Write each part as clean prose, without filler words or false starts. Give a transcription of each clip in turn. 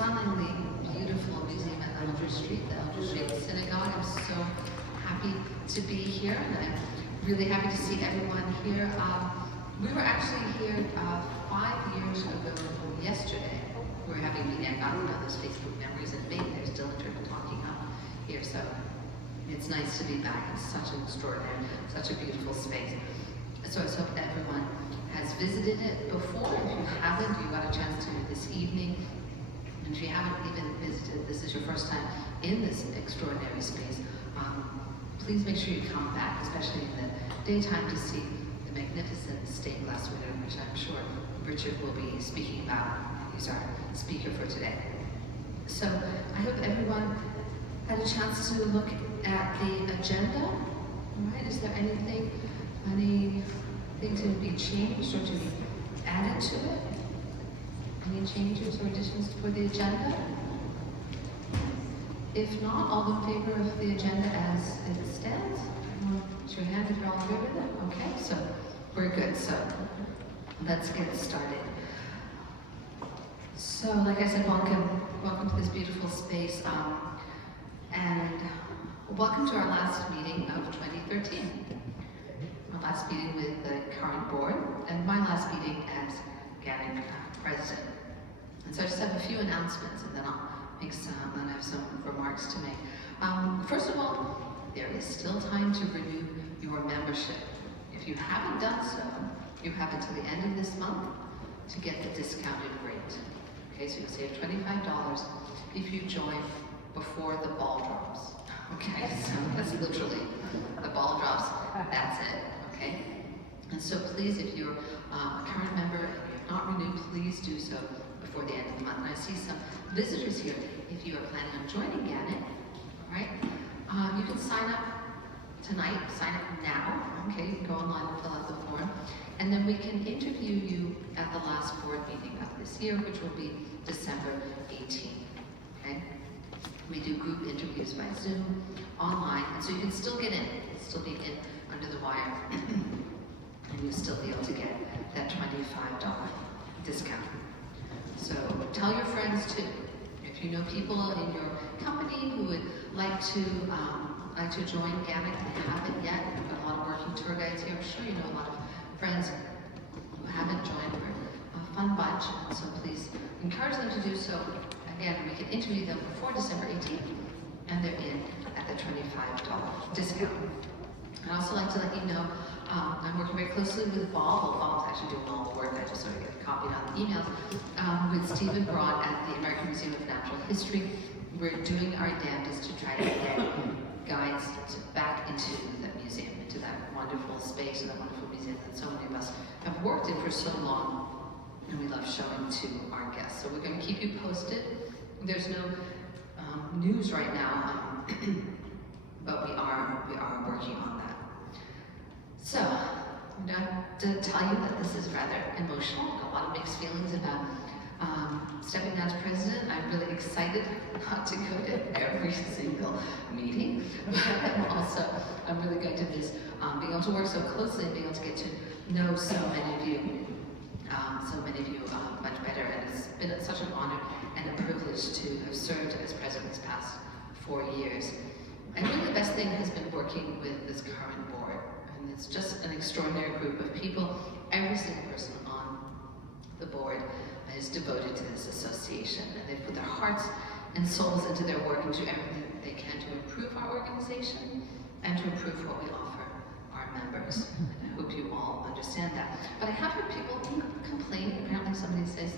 stunningly beautiful museum at Elder Street, the Elder Street Synagogue. I'm so happy to be here, and I'm really happy to see everyone here. We were actually here 5 years ago yesterday. We were having a meeting. I got those Facebook memories, and maybe they're still in talking here. So it's nice to be back. It's such an extraordinary, such a beautiful space. So I just hope everyone has visited it before. If you haven't, you got a chance to this evening. And if you haven't even visited, this is your first time in this extraordinary space, please make sure you come back, especially in the daytime, to see the magnificent stained glass window, which I'm sure Richard will be speaking about. He's our speaker for today. So I hope everyone had a chance to look at the agenda. All right, is there anything to be changed or to be added to it? Any changes or additions for the agenda? If not, all in favor of the agenda as it stands? Raise your hand if you're all in favor of it. Okay, so we're good. So let's get started. So, like I said, welcome to this beautiful space, and welcome to our last meeting of 2013. Our last meeting with the current board, and my last meeting as GANYC president. And so I just have a few announcements, and then I'll have some remarks to make. First of all, there is still time to renew your membership. If you haven't done so, you have until the end of this month to get the discounted rate. Okay, so you'll save $25 if you join before the ball drops. Okay, so that's literally the ball drops. That's it. Okay, and so please, if you're a current member and you have not renewed, please do so before the end of the month. And I see some visitors here. If you are planning on joining GANYC, all right, you can sign up tonight, sign up now, okay? You can go online and fill out the form, and then we can interview you at the last board meeting of this year, which will be December 18th, okay? We do group interviews by Zoom, online, and so you can still get in, still be in under the wire, and you'll still be able to get that $25 discount. So tell your friends too. If you know people in your company who would like to join GANYC and haven't yet, we've got a lot of working tour guides here. I'm sure you know a lot of friends who haven't joined. We're a fun bunch, and so please encourage them to do so. Again, we can interview them before December 18th, and they're in at the $25 discount. I'd also like to let you know, I'm working very closely with Bob. Well, Bob's actually doing all the work. I just sort of get copied on the emails. With Stephen Broad at the American Museum of Natural History. We're doing our damnedest to try to get guides back into the museum, into that wonderful space and that wonderful museum that so many of us have worked in for so long, and we love showing to our guests. So we're going to keep you posted. There's no news right now, but we are working on that. So, I'm going to tell you that this is rather emotional. A lot of mixed feelings about stepping down as president. I'm really excited not to go to every single meeting, but I'm really going to miss being able to work so closely and being able to get to know so many of you much better. And it's been such an honor and a privilege to have served as president this past 4 years. And really the best thing has been working with this current board. And it's just an extraordinary group of people. Every single person on the board is devoted to this association, and they've put their hearts and souls into their work and do everything that they can to improve our organization and to improve what we offer our members. And I hope you all understand that. But I have heard people complain. Apparently somebody says,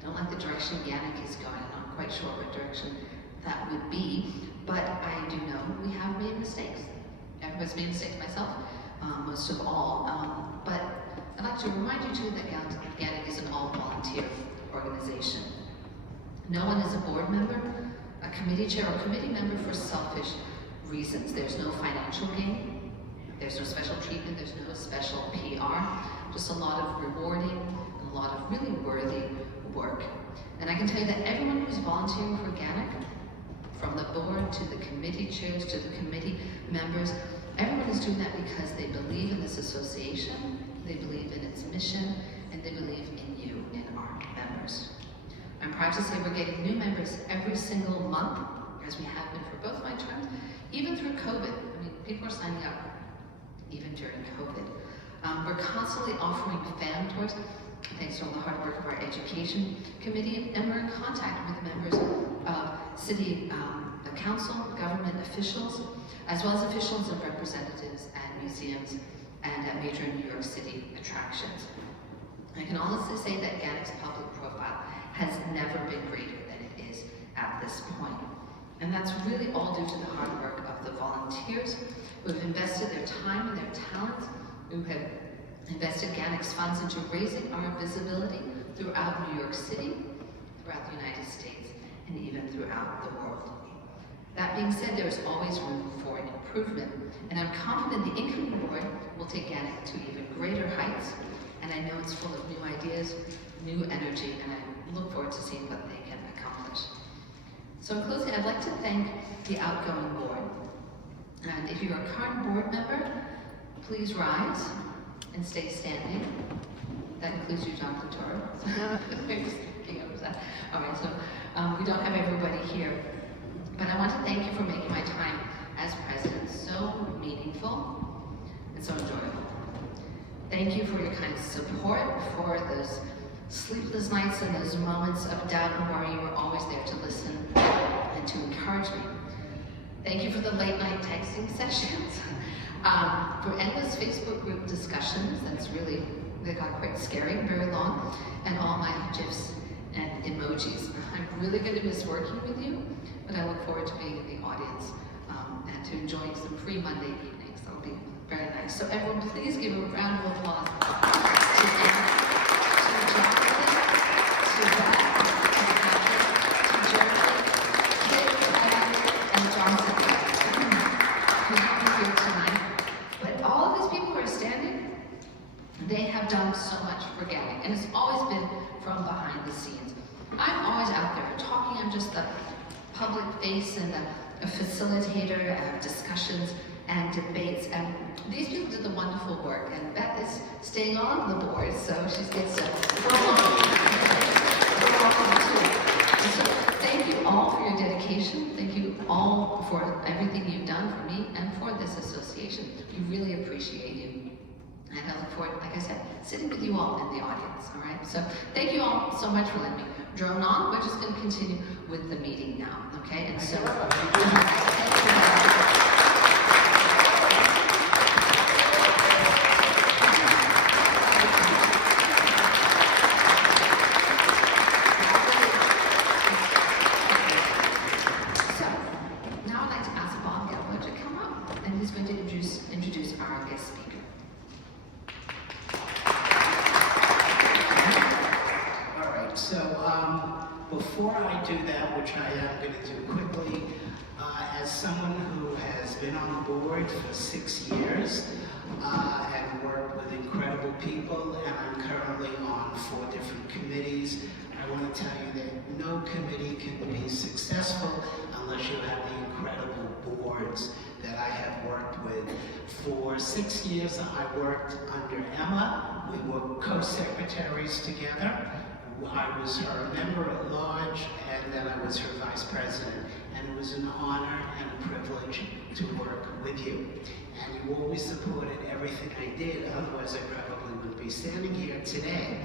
I don't like the direction GANYC is going. I'm not quite sure what direction that would be, but I do know we have made mistakes. Everybody's made mistakes, myself, most of all. But I'd like to remind you too that GANYC is an all-volunteer organization. No one is a board member, a committee chair, or committee member for selfish reasons. There's no financial gain, there's no special treatment, there's no special PR, just a lot of rewarding and a lot of really worthy work. And I can tell you that everyone who's volunteering for GANYC, from the board to the committee chairs to the committee members, everyone is doing that because they believe in this association, they believe in its mission, and they believe in you, in our members. I'm proud proud to say we're getting new members every single month, as we have been for both my terms, even through COVID. I mean, people are signing up even during COVID. We're constantly offering fan tours, thanks to all the hard work of our education committee, and we're in contact with members of city council, government officials, as well as officials and representatives at museums and at major New York City attractions. I can honestly say that GANYC's public profile has never been greater than it is at this point. And that's really all due to the hard work of the volunteers who have invested their time and their talents, who have invested GANYC's funds into raising our visibility throughout New York City, throughout the United States, and even throughout the world. That being said, there is always room for improvement, and I'm confident the incoming board will take GANYC to even greater heights, and I know it's full of new ideas, new energy, and I look forward to seeing what they can accomplish. So in closing, I'd like to thank the outgoing board. And if you're a current board member, please rise and stay standing. That includes you, John Platoro. All right, so we don't have everybody here, but I want to thank you for making my time as president so meaningful and so enjoyable. Thank you for your kind support, for those sleepless nights and those moments of doubt and worry. You were always there to listen and to encourage me. Thank you for the late night texting sessions, for endless Facebook group discussions. They got quite scary and very long, and all my GIFs and emojis. I'm really going to miss working with you, but I look forward to being in the audience and to enjoying some free Monday evenings. That'll be very nice. So everyone, please give a round of applause to Anne, to Jonathan, to Beth, to Patrick, to Jeremy, Kate, and Johnson, who are here tonight. But all of these people who are standing, they have done so much for GANYC, and it's always been from behind the scenes. I'm always out there talking. I'm just the public face and a facilitator of discussions and debates, and these people did the wonderful work, and Beth is staying on the board, so she gets to so thank you all for your dedication. Thank you all for everything you've done for me and for this association. We really appreciate you. And I look forward, like I said, sitting with you all in the audience, all right? So thank you all so much for letting me drone on. We're just going to continue with the meeting now, okay? And so, now I'd like to ask Bob Gelbo to come up, and he's going to introduce our guest speaker. Before I do that, which I am going to do quickly, as someone who has been on the board for 6 years and worked with incredible people, and I'm currently on 4 different committees, I want to tell you that no committee can be successful unless you have the incredible boards that I have worked with. For 6 years, I worked under Emma. We were co-secretaries together. I was her member at large, and then I was her vice president. And it was an honor and a privilege to work with you. And you always supported everything I did, otherwise I probably wouldn't be standing here today.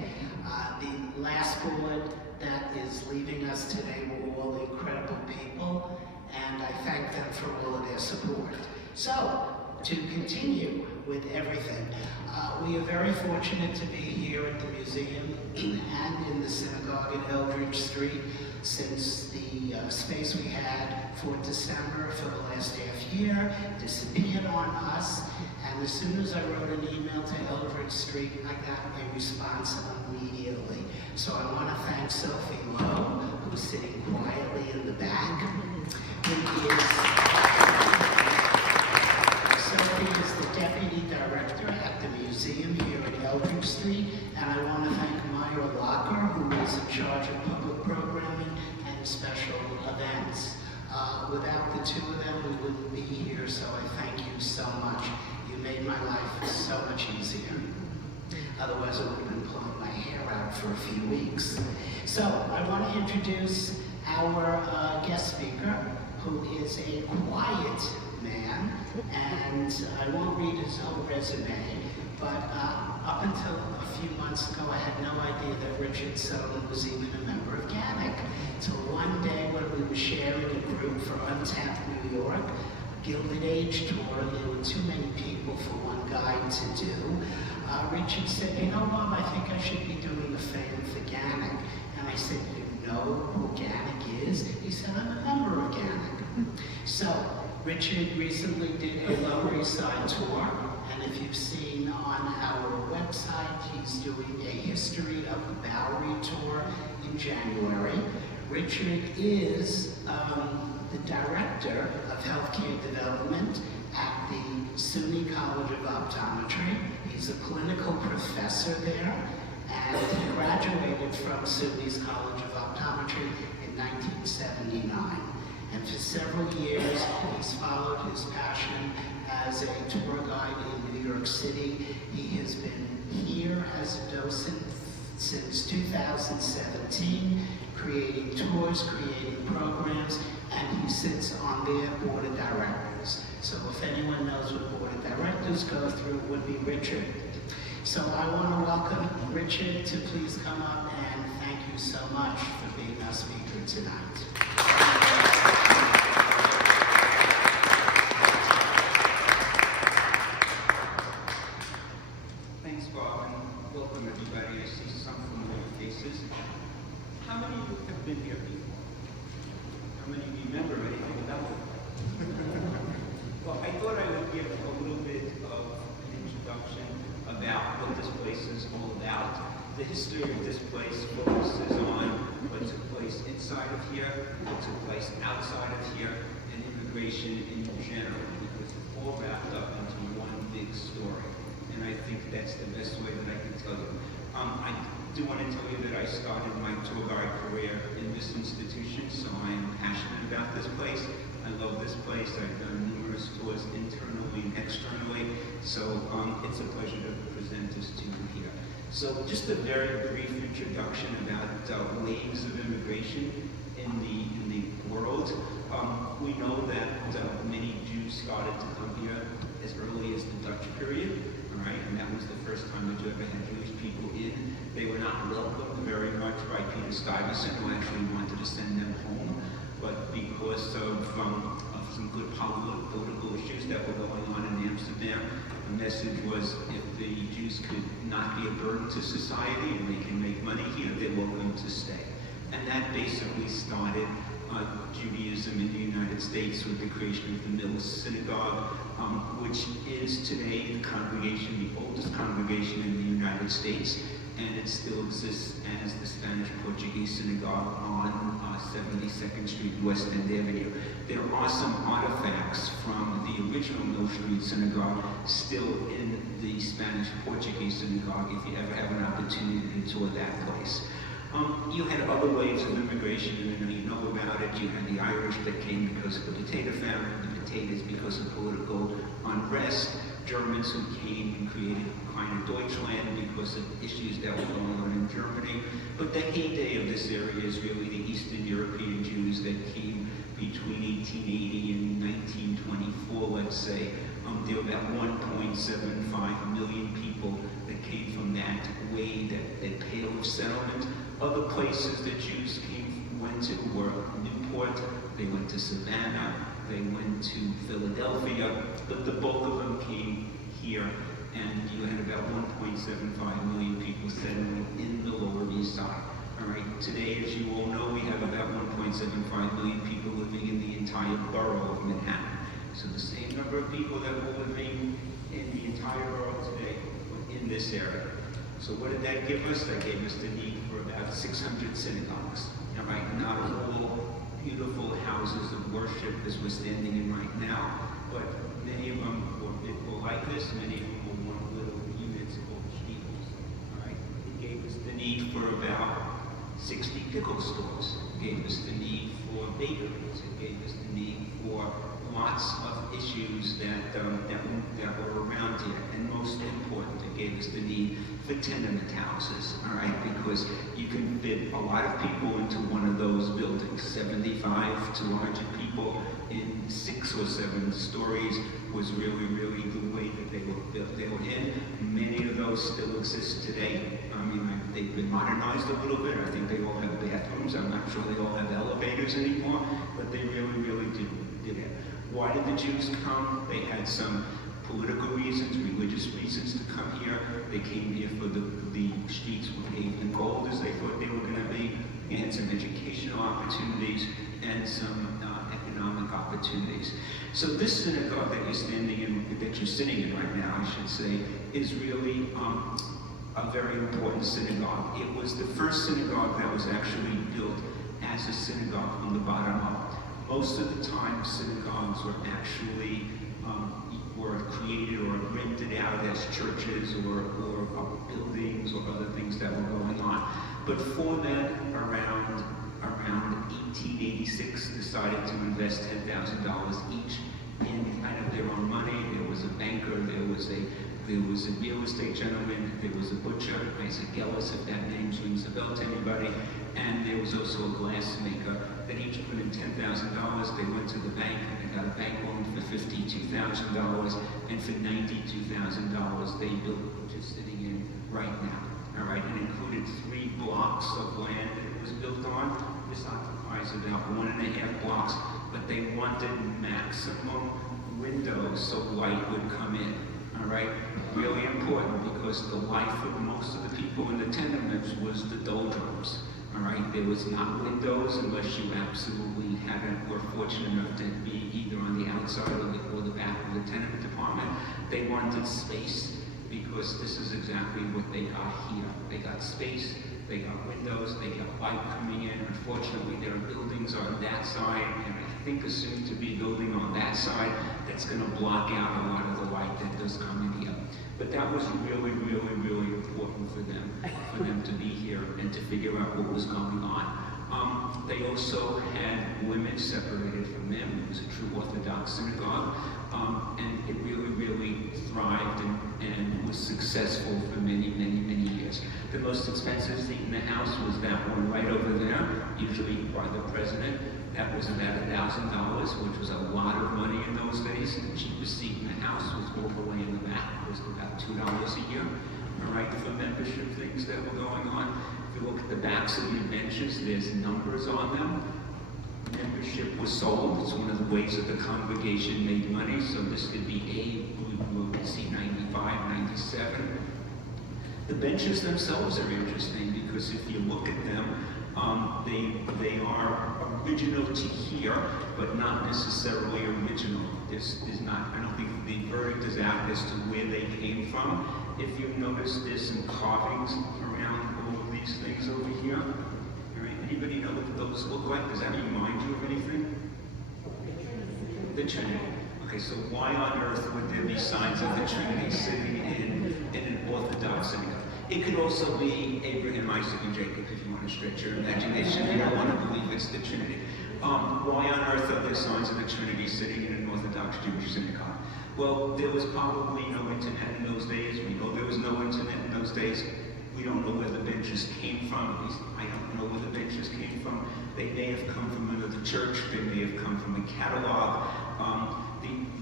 The last board that is leaving us today were all incredible people, and I thank them for all of their support. So, to continue with everything, we are very fortunate to be here at the museum and in the synagogue at Eldridge Street since the space we had for December for the last half year disappeared on us. And as soon as I wrote an email to Eldridge Street, I got a response immediately. So I want to thank Sophie Lowe, who's sitting quietly in the back, Sophie is the Deputy Director at the museum here at Eldridge Street, and I want to thank Myra Locker, who is in charge of public programming and special events. Without the two of them, we wouldn't be here, so I thank you so much. You made my life so much easier. Otherwise, I would have been pulling my hair out for a few weeks. So I want to introduce our guest speaker, who is a quiet man, and I won't read his whole resume, but up until a few months ago, I had no idea that Richard Soden was even a member of GANYC. Until one day when we were sharing a group for Untapped New York, Gilded Age tour, and there were too many people for one guy to do. Richard said, you know, Mom, I think I should be doing a fan for GANYC. And I said, you know who GANYC is? He said, I'm a member of GANYC. So, Richard recently did a Lower East Side tour, and if you've seen on our website, he's doing a history of the Bowery tour in January. Richard is the Director of Healthcare Development at the SUNY College of Optometry. He's a clinical professor there, and he graduated from SUNY's College of Optometry in 1979. And for several years, he's followed his passion as a tour guide in New York City. He has been here as a docent since 2017, creating tours, creating programs, and he sits on their board of directors. So if anyone knows what board of directors go through, it would be Richard. So I want to welcome Richard to please come up, and thank you so much for being our speaker tonight. Thanks, Bob, and welcome everybody. I see some familiar faces. How many of you have been here before? How many of you remember anything about it? Well, I thought I would give a little bit of an introduction about what this place is all about. The history of this place focuses on what took place inside of here, what took place outside of here, and immigration in general, because it's all wrapped up into one big story. And I think that's the best way that I can tell you. I do want to tell you that I started my tour guide career in this institution, so I am passionate about this place. I love this place. I've done numerous tours internally and externally, so it's a pleasure to present this to you here. So just a very brief introduction about waves of immigration in the world. We know that many Jews started to come here as early as the Dutch period, all right, and that was the first time that you ever had Jewish people in. They were not welcomed very much by Peter Stuyvesant, who actually wanted to send them home, but because of some good political issues that were going on in Amsterdam, the message was if the Jews could not be a burden to society and they can make money here, they're welcome to stay. And that basically started Judaism in the United States with the creation of the Mills Synagogue, which is today the oldest congregation in the United States, and it still exists as the Spanish-Portuguese Synagogue on 72nd Street, West End Avenue. There are some artifacts from the original Mill Street Synagogue still in the Spanish-Portuguese Synagogue if you ever have an opportunity to tour that place. You had other waves of immigration, and you know about it. You had the Irish that came because of the potato famine, the potatoes because of political unrest, Germans who came and created kind of Deutschland because of issues that were going on in Germany. But the heyday of this area is really the Eastern European Jews that came between 1880 and 1924, let's say. There were about 1.75 million people that came from that wave, that pale of settlement. Other places that Jews went to were Newport, they went to Savannah, they went to Philadelphia, but the bulk of them came here, and you had about 1.75 million people settling in the Lower East Side. All right, today, as you all know, we have about 1.75 million people living in the entire borough of Manhattan. So the same number of people that were living in the entire borough today were in this area. So what did that give us? That gave us the need for about 600 synagogues. All right, not all beautiful houses of worship as we're standing in right now, but many of them were like this, many of them were one little units called shtetls. All right, it gave us the need for about 60 pickle stores. It gave us the need for bakeries. It gave us the need for lots of issues that were around here. And most important, it gave us the need for tenement houses, all right? Because you can fit a lot of people into one of those buildings. 75 to 100 people in 6 or 7 stories was really, really the way that they were built. They were in. Many of those still exist today. I mean, they've been modernized a little bit. I think they all have bathrooms. I'm not sure they all have elevators anymore, but they really, really did it. Why did the Jews come? They had some political reasons, religious reasons to come here. They came here for the streets were paved in gold as they thought they were going to be. They had some educational opportunities and some economic opportunities. So this synagogue that you're standing in, that you're sitting in right now, I should say, is really a very important synagogue. It was the first synagogue that was actually built as a synagogue from the bottom up. Most of the time, synagogues were actually were created or rented out as churches or buildings or other things that were going on. But for that, around 1886, decided to invest $10,000 each in kind of their own money. There was a banker, there was a real estate gentleman, there was a butcher, Isaac Gellis, if that name rings a bell to anybody, and there was also a glassmaker that each put in $10,000. They went to the bank and they got a bank loan for $52,000, and for $92,000 they built what you're sitting in right now. All right, it included 3 blocks of land that it was built on. This occupies about 1.5 blocks, but they wanted maximum windows so light would come in. All right, really important because the life of most of the people in the tenements was the doldrums. All right, there was not windows unless you absolutely were fortunate enough to be either on the outside or the back of the tenement department. They wanted space because this is exactly what they got here. They got space, they got windows, they got light coming in. Unfortunately, there are buildings on that side, and I think a soon-to-be building on that side that's going to block out a lot of the light that does come in here. But that was really, really, really important for them to be here and to figure out what was going on. They also had women separated from men. It was a true Orthodox synagogue, and it really, really thrived and was successful for many, many, many years. The most expensive seat in the house was that one right over there, usually by the president. That was about $1,000, which was a lot of money in those days. The cheapest seat in the house was all the way in the back. It was about $2 a year. All right, for membership things that were going on. If you look at the backs of your benches, there's numbers on them. Membership was sold. It's one of the ways that the congregation made money. So this could be A, we see 95, 97. The benches themselves are interesting because if you look at them, they are original to here, but not necessarily original. This is not, I don't think the verdict is out as to where they came from. If you notice, there's some carvings around all of these things over here. All right, anybody know what those look like? Does that remind you of anything? The Trinity. Okay, so why on earth would there be signs of the Trinity sitting in an Orthodox synagogue? It could also be Abraham, Isaac, and Jacob if you want to stretch your imagination. You don't want to believe it's the Trinity. Why on earth are there signs of the Trinity sitting in an Orthodox Jewish synagogue? Well, there was probably no internet in those days. We know there was no internet in those days. We don't know where the benches came from. At least I don't know where the benches came from. They may have come from another church. They may have come from a catalog.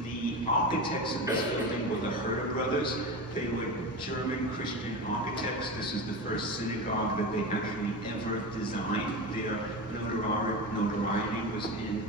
The architects of this building were the Herder brothers. They were German Christian architects. This is the first synagogue that they actually ever designed. Their notoriety was in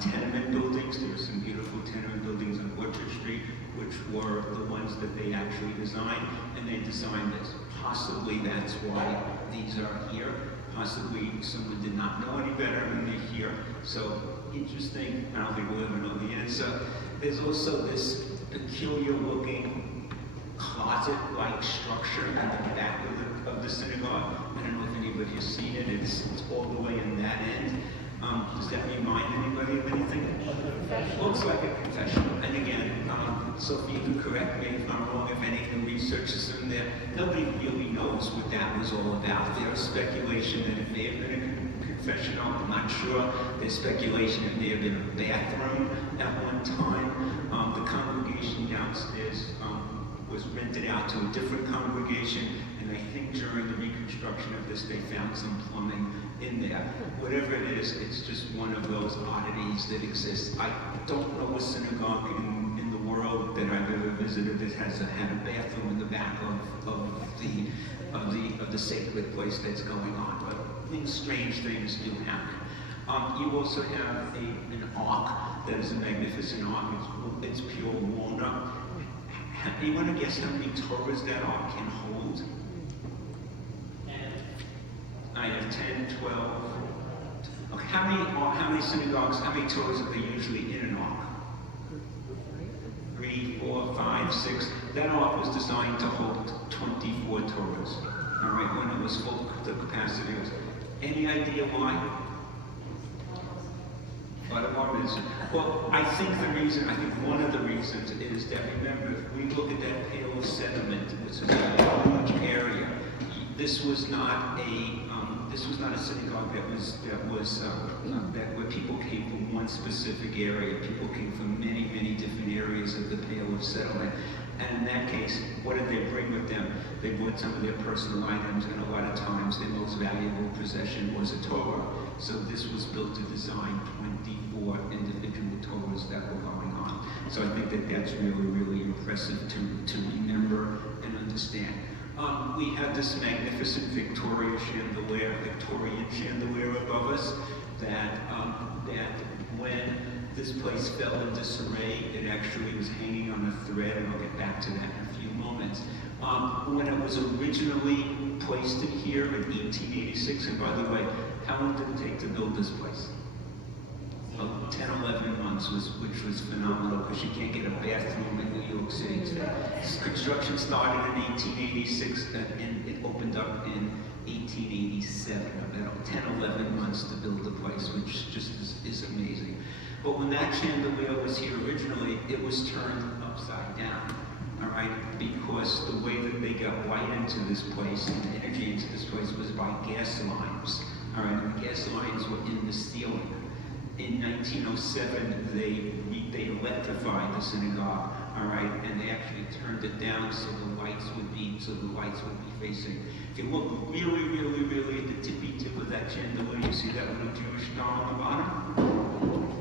tenement buildings. There were some beautiful tenement buildings on Orchard Street, which were the ones that they actually designed, and they designed this. Possibly that's why these are here. Possibly someone did not know any better and they're here. So interesting. I don't think we'll ever know the answer. There's also this peculiar looking closet-like structure at the back of the synagogue. I don't know if anybody has seen it. It's all the way in that end. Does that remind anybody of anything? Looks like a confessional. And again, Sophie, you can correct me if I'm wrong, if any of the researchers in there. Nobody really knows what that was all about. There's speculation that it may have been a confessional. I'm not not sure. There's speculation it may have been a bathroom at one time. The congregation downstairs was rented out to a different congregation, and I think during the reconstruction of this, they found some plumbing in there. Whatever it is, it's just one of those oddities that exist. I don't know a synagogue in the world that I've ever visited that has had a bathroom in the back of the sacred place that's going on, but strange things do happen. You also have an ark that is a magnificent ark. It's pure walnut. Anyone guess how many Torahs that ark can hold? I have 10, 12. Okay, how many synagogues, how many Torahs are there usually in an ark? 3, 4, 5, 6. That ark was designed to hold 24 Torahs. All right, when it was full, the capacity was. Any idea why? Well, I think one of the reasons is that, remember, if we look at that pale of sediment, which is a huge area, this was not a synagogue where people came from one specific area. People came from many, many different areas of the Pale of Settlement. And in that case, what did they bring with them? They brought some of their personal items, and a lot of times their most valuable possession was a Torah. So this was built to design 24 individual Torahs that were going on. So I think that that's really, really impressive to remember and understand. We have this magnificent Victorian chandelier above us that when this place fell into disarray, it actually was hanging on a thread, and I'll get back to that in a few moments. When it was originally placed in here in 1886, and by the way, how long did it take to build this place? 10, 11 months, which was phenomenal, because you can't get a bathroom in New York City today. This construction started in 1886, and it opened up in 1887, about 10, 11 months to build the place, which just is amazing. But when that chandelier was here originally, it was turned upside down, all right? Because the way that they got light into this place and energy into this place was by gas lines, all right? And the gas lines were in the ceiling. In 1907, they electrified the synagogue, all right? And they actually turned it down so the lights would be facing. If you look really, really, really at the tippy tip of that chandelier, you see that little Jewish star on the bottom?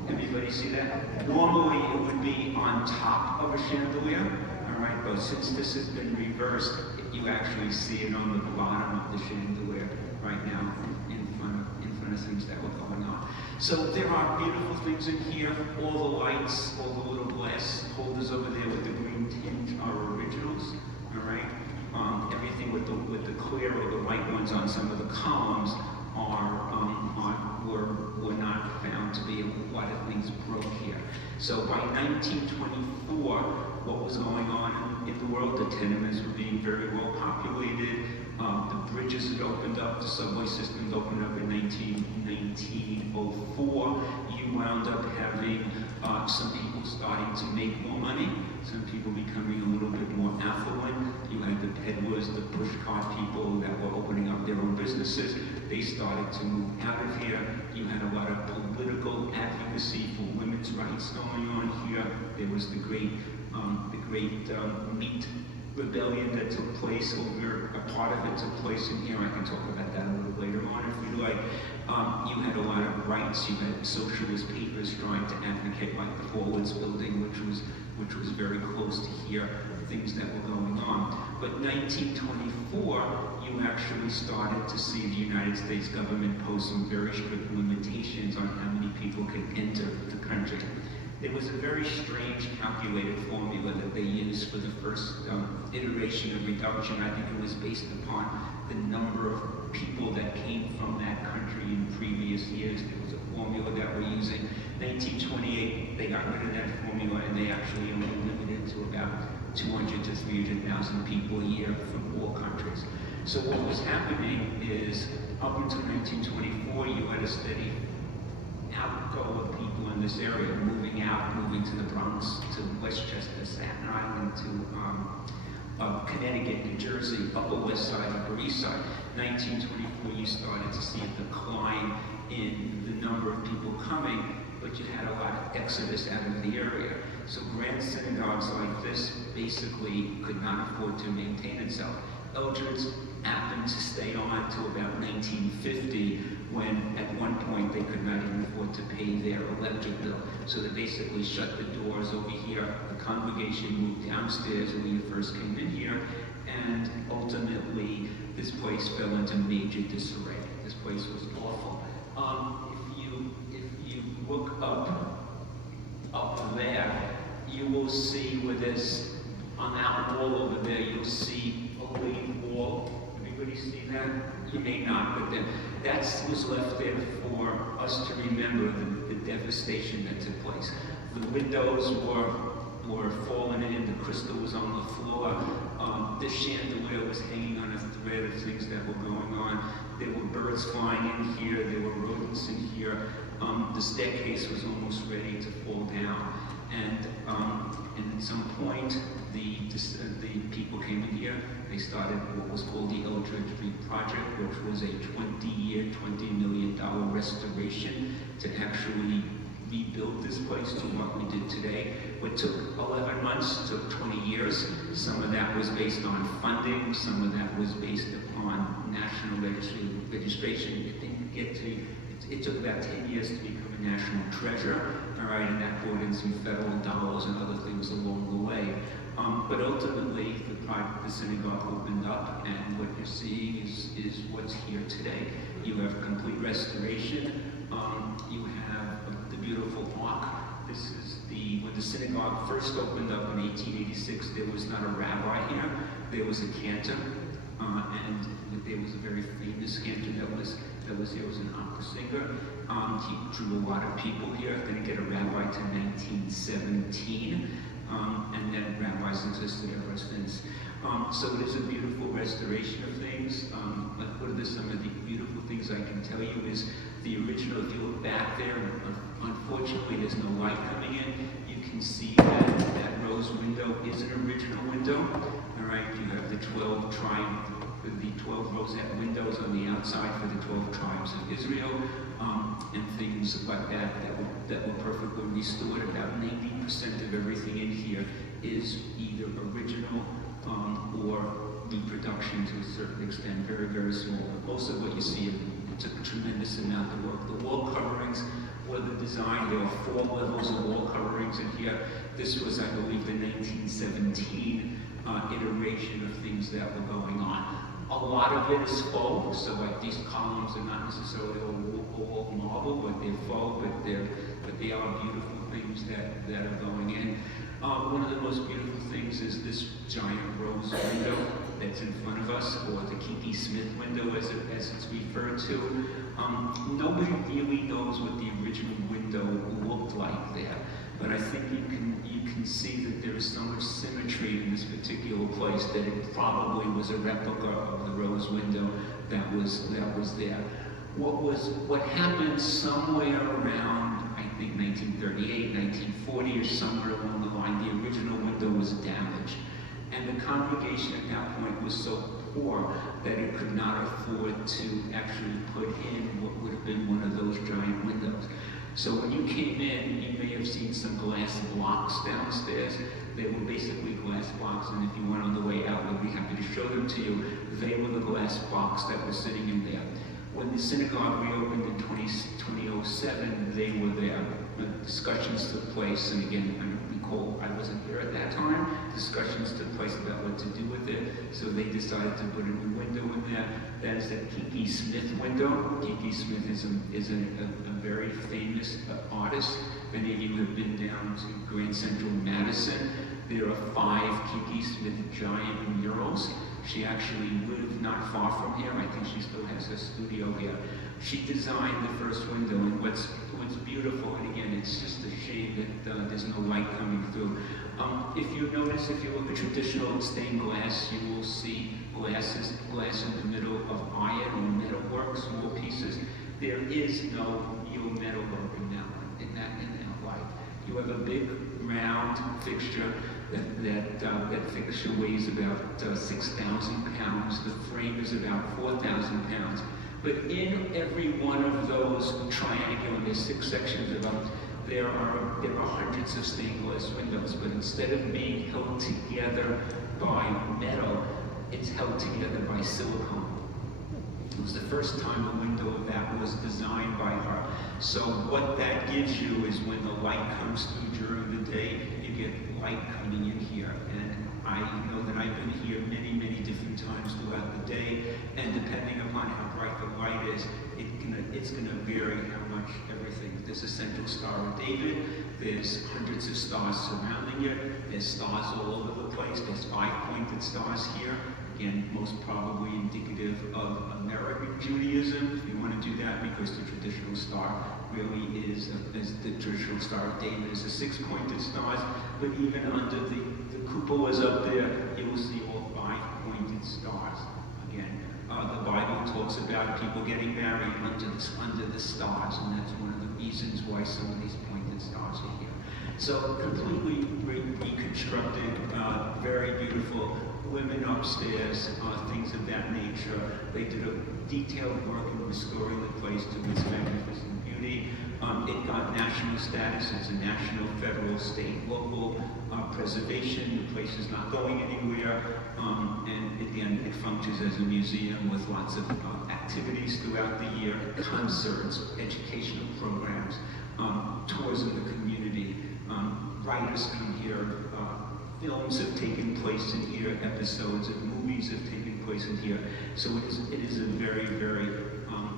Everybody see that? Normally it would be on top of a chandelier, all right? But since this has been reversed, you actually see it on the bottom of the chandelier right now in front of things that were going on. So there are beautiful things in here. All the lights, all the little glass holders over there with the green tinge are originals, all right? Everything with the clear or the white ones on some of the columns were not found to be. A lot of things broke here. So by 1924, what was going on in the world? The tenements were being very well populated. The bridges had opened up. The subway systems opened up in 1904. You wound up having some people starting to make more money. Some people becoming a little bit more affluent. You had the peddlers, the pushcart people that were opening up their own businesses. They started to move out of here. You had a lot of political advocacy for women's rights going on here. There was the great meat rebellion that took place over, a part of it took place in here. I can talk about that a little later on if you like. You had a lot of rights. You had socialist papers trying to advocate, like the Forwards building, which was very close to here, things that were going on. But 1924, you actually started to see the United States government pose some very strict limitations on how many people could enter the country. There was a very strange calculated formula that they used for the first iteration of reduction. I think it was based upon the number of people that came from that country in previous years. There was a formula that we're using. 1928, they got rid of that formula, and they actually only limited to about 200 to 300,000 people a year from all countries. So what was happening is, up until 1924, you had a steady outgo of people in this area, moving to the Bronx, to Westchester, Staten Island, to Connecticut, New Jersey, Upper West Side, Upper East Side. 1924, you started to see a decline in the number coming, but you had a lot of exodus out of the area. So grand synagogues like this basically could not afford to maintain itself. Eldred's happened to stay on to about 1950, when at one point they could not even afford to pay their electric bill. So they basically shut the doors over here. The congregation moved downstairs when you first came in here, and ultimately this place fell into major disarray. This place was awful. If you look up there, you will see where there's, on that wall over there, you'll see a wave wall. Everybody see that? You may not, but that was left there for us to remember the devastation that took place. The windows were falling in, the crystal was on the floor, the chandelier was hanging on a thread of things that were going on. There were birds flying in here, there were rodents in here. The staircase was almost ready to fall down. And at some point, the people came in here. They started what was called the Eldred Project, which was a 20-year, $20 million restoration to actually rebuild this place to what we did today. What took 11 months took 20 years. Some of that was based on funding. Some of that was based upon national registration. It didn't get to. It took about 10 years to become a national treasure, all right, and that brought in some federal dollars and other things along the way. But ultimately, the synagogue opened up, and what you're seeing is what's here today. You have complete restoration. You have the beautiful ark. This is when the synagogue first opened up in 1886, there was not a rabbi here. There was a cantor, and there was a very famous cantor that was here. Was an opera singer. He drew a lot of people here. Didn't get a rabbi till 1917, and then rabbis existed ever since. So it is a beautiful restoration of things. What are some of the beautiful things I can tell you is the original. If you look back there, unfortunately there's no light coming in. You can see that rose window is an original window. All right, you have the 12 rosette windows on the outside for the 12 tribes of Israel, and things like that were perfectly restored. About 90% of everything in here is either original or reproduction to a certain extent, very, very small. But most of what you see, it took a tremendous amount of work. The wall coverings were the design. There were 4 levels of wall coverings in here. This was, I believe, the 1917 iteration of things that were going on. A lot of it is faux, so like these columns are not necessarily all marble, but they're faux, but they are beautiful things that are going in. One of the most beautiful things is this giant rose window that's in front of us, or the Kiki Smith window as it's referred to. Nobody really knows what the original window looked like there, but I think you can see that there is so much symmetry in this particular place that it probably was a replica of the rose window that was there. What happened somewhere around, I think 1938, 1940, or somewhere along the line, the original window was damaged. And the congregation at that point was so poor that it could not afford to actually put in what would have been one of those giant windows. So when you came in, you may have seen some glass blocks downstairs. They were basically glass blocks, and if you went on the way out, we'd be happy to show them to you. They were the glass blocks that were sitting in there. When the synagogue reopened in 2007, they were there. Discussions took place, and again, I recall I wasn't here at that time. Discussions took place about what to do with it, so they decided to put a new window in there. That is the Kiki Smith window. Kiki Smith is a very famous artist. Many of you have been down to Grand Central Madison. There are 5 Kiki Smith giant murals. She actually lived not far from here. I think she still has her studio here. She designed the first window, and what's beautiful, and again, it's just a shame that there's no light coming through. If you notice, if you look at traditional stained glass, you will see glass in the middle of iron or metalwork, small pieces. There is no real metalwork in that light. You have a big round fixture. That fixture weighs about 6,000 pounds. The frame is about 4,000 pounds. But in every one of those triangular there's 6 sections of them. There are hundreds of stained glass windows, but instead of being held together by metal, it's held together by silicone. It was the first time a window of that was designed by her. So what that gives you is when the light comes through during the day, you get light coming in here. And I know that I've been here many, many different times throughout the day, and depending upon how bright the light is, it's gonna vary how much everything. There's a central Star of David, there's hundreds of stars surrounding it, there's stars all over the place, there's 5-pointed stars here. Again, most probably indicative of American Judaism, if you want to do that, because the traditional star really is the traditional Star of David is a 6-pointed stars, but even under the cupolas up there, you will see all 5-pointed stars. Again, the Bible talks about people getting married under the stars, and that's one of the reasons why some of these pointed stars are here. So completely reconstructed, very beautiful. Women upstairs, things of that nature. They did a detailed work in restoring the place to its magnificent beauty. It got national status. It's a national, federal, state, local preservation. The place is not going anywhere. And again, it functions as a museum with lots of activities throughout the year, concerts, educational programs, tours in the community. Writers come here. Films have taken place in here, episodes of movies have taken place in here. So it is a very, very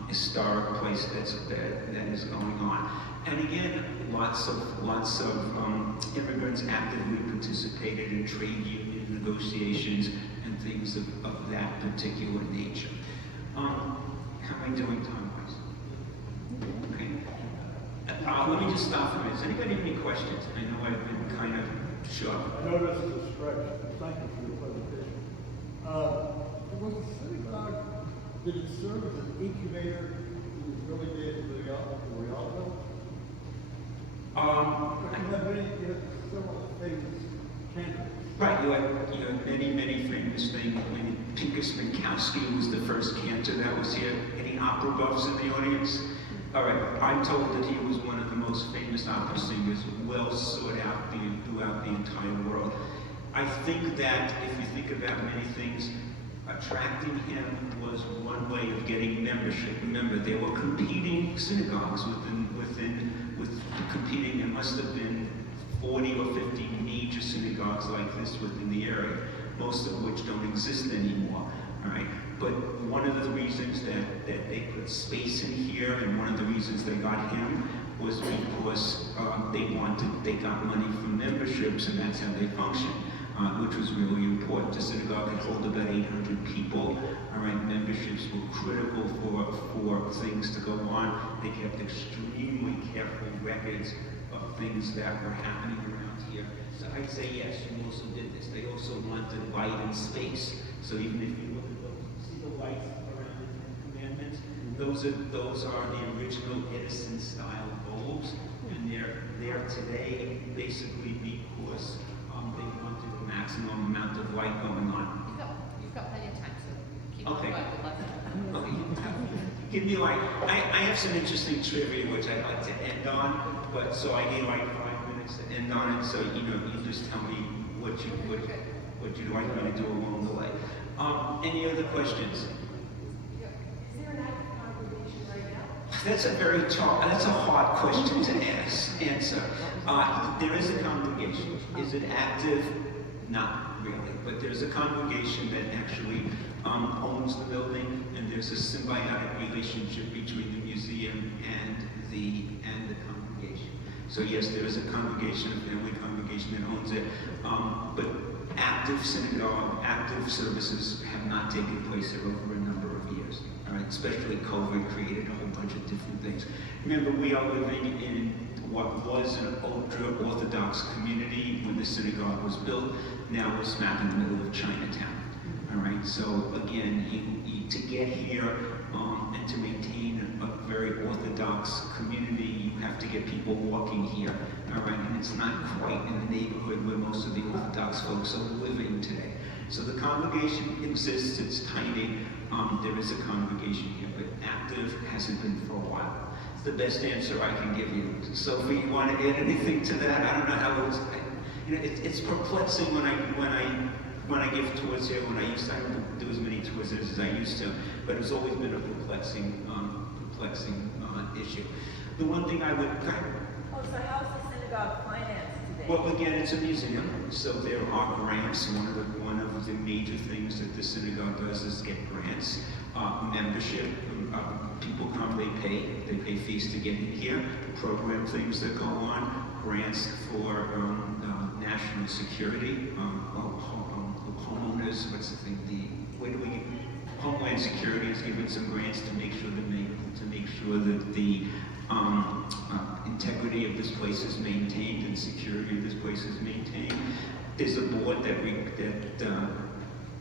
historic place that is going on. And again, lots of immigrants actively participated in trade union negotiations and things of that particular nature. How am I doing time-wise? Okay. Let me just stop for a minute. Does anybody have any questions? I know I've been kind of short. I noticed the stretch. Thank you for your presentation. Was the synagogue, did it serve as an incubator in the early days of the Rialto? You had several famous candidates. Right, you had many, many famous things. When Pinkus Minkowski was the first cantor that was here. Any opera buffs in the audience? All right, I'm told that he was one of the most famous opera singers, well sought out throughout the entire world. I think that if you think about many things, attracting him was one way of getting membership. Remember, there were competing synagogues competing. There must have been 40 or 50 major synagogues like this within the area, most of which don't exist anymore. All right, but one of the reasons that they put space in here, and one of the reasons they got him, was because they got money from memberships, and that's how they functioned, which was really important. The synagogue could hold about 800 people. All right, memberships were critical for things to go on. They kept extremely careful records of things that were happening around here. So I'd say yes, you also did this. They also wanted light and space. So even if you look at those, see the lights around the Ten Commandments? Those are the original Edison style bulbs, and they're there today basically because they wanted the maximum amount of light going on. You've got plenty of time, so keep Okay. on going. Okay. Give me I have some interesting trivia which I'd like to end on, but so I need like 5 minutes to end on it. So you just tell me what you'd like me to do along the way. Any other questions? Is there an active congregation right now? That's a hard question to answer. There is a congregation. Is it active? Not really, but there's a congregation that actually owns the building, and there's a symbiotic relationship between the museum and the congregation. So yes, there is a congregation, a family congregation that owns it, but active synagogue, active services have not taken place there over a number of years. All right, especially COVID created a whole bunch of different things. Remember, we are living in what was an ultra-Orthodox community when the synagogue was built. Now we're smack in the middle of Chinatown. All right, so again, you to get here and to maintain a very Orthodox community, you have to get people walking here. All right, and it's not quite in the neighborhood where most of the Orthodox folks are living today. So the congregation exists, it's tiny. There is a congregation here, but active hasn't been for a while. It's the best answer I can give you. Sophie, you want to add anything to that? I don't know how it's, it's perplexing when I give tours here. When I don't do as many tours as I used to, but it's always been a perplexing issue. The one thing I would kind of, Oh, so how's the synagogue financed today? well, again, it's a museum, so there are grants. One of the major things that the synagogue does is get grants, membership. People come, they pay fees to get in here. Program things that go on, grants for national security, homeowners. What's the thing? Homeland Security is giving some grants to make sure that the integrity of this place is maintained and security of this place is maintained. There's a board that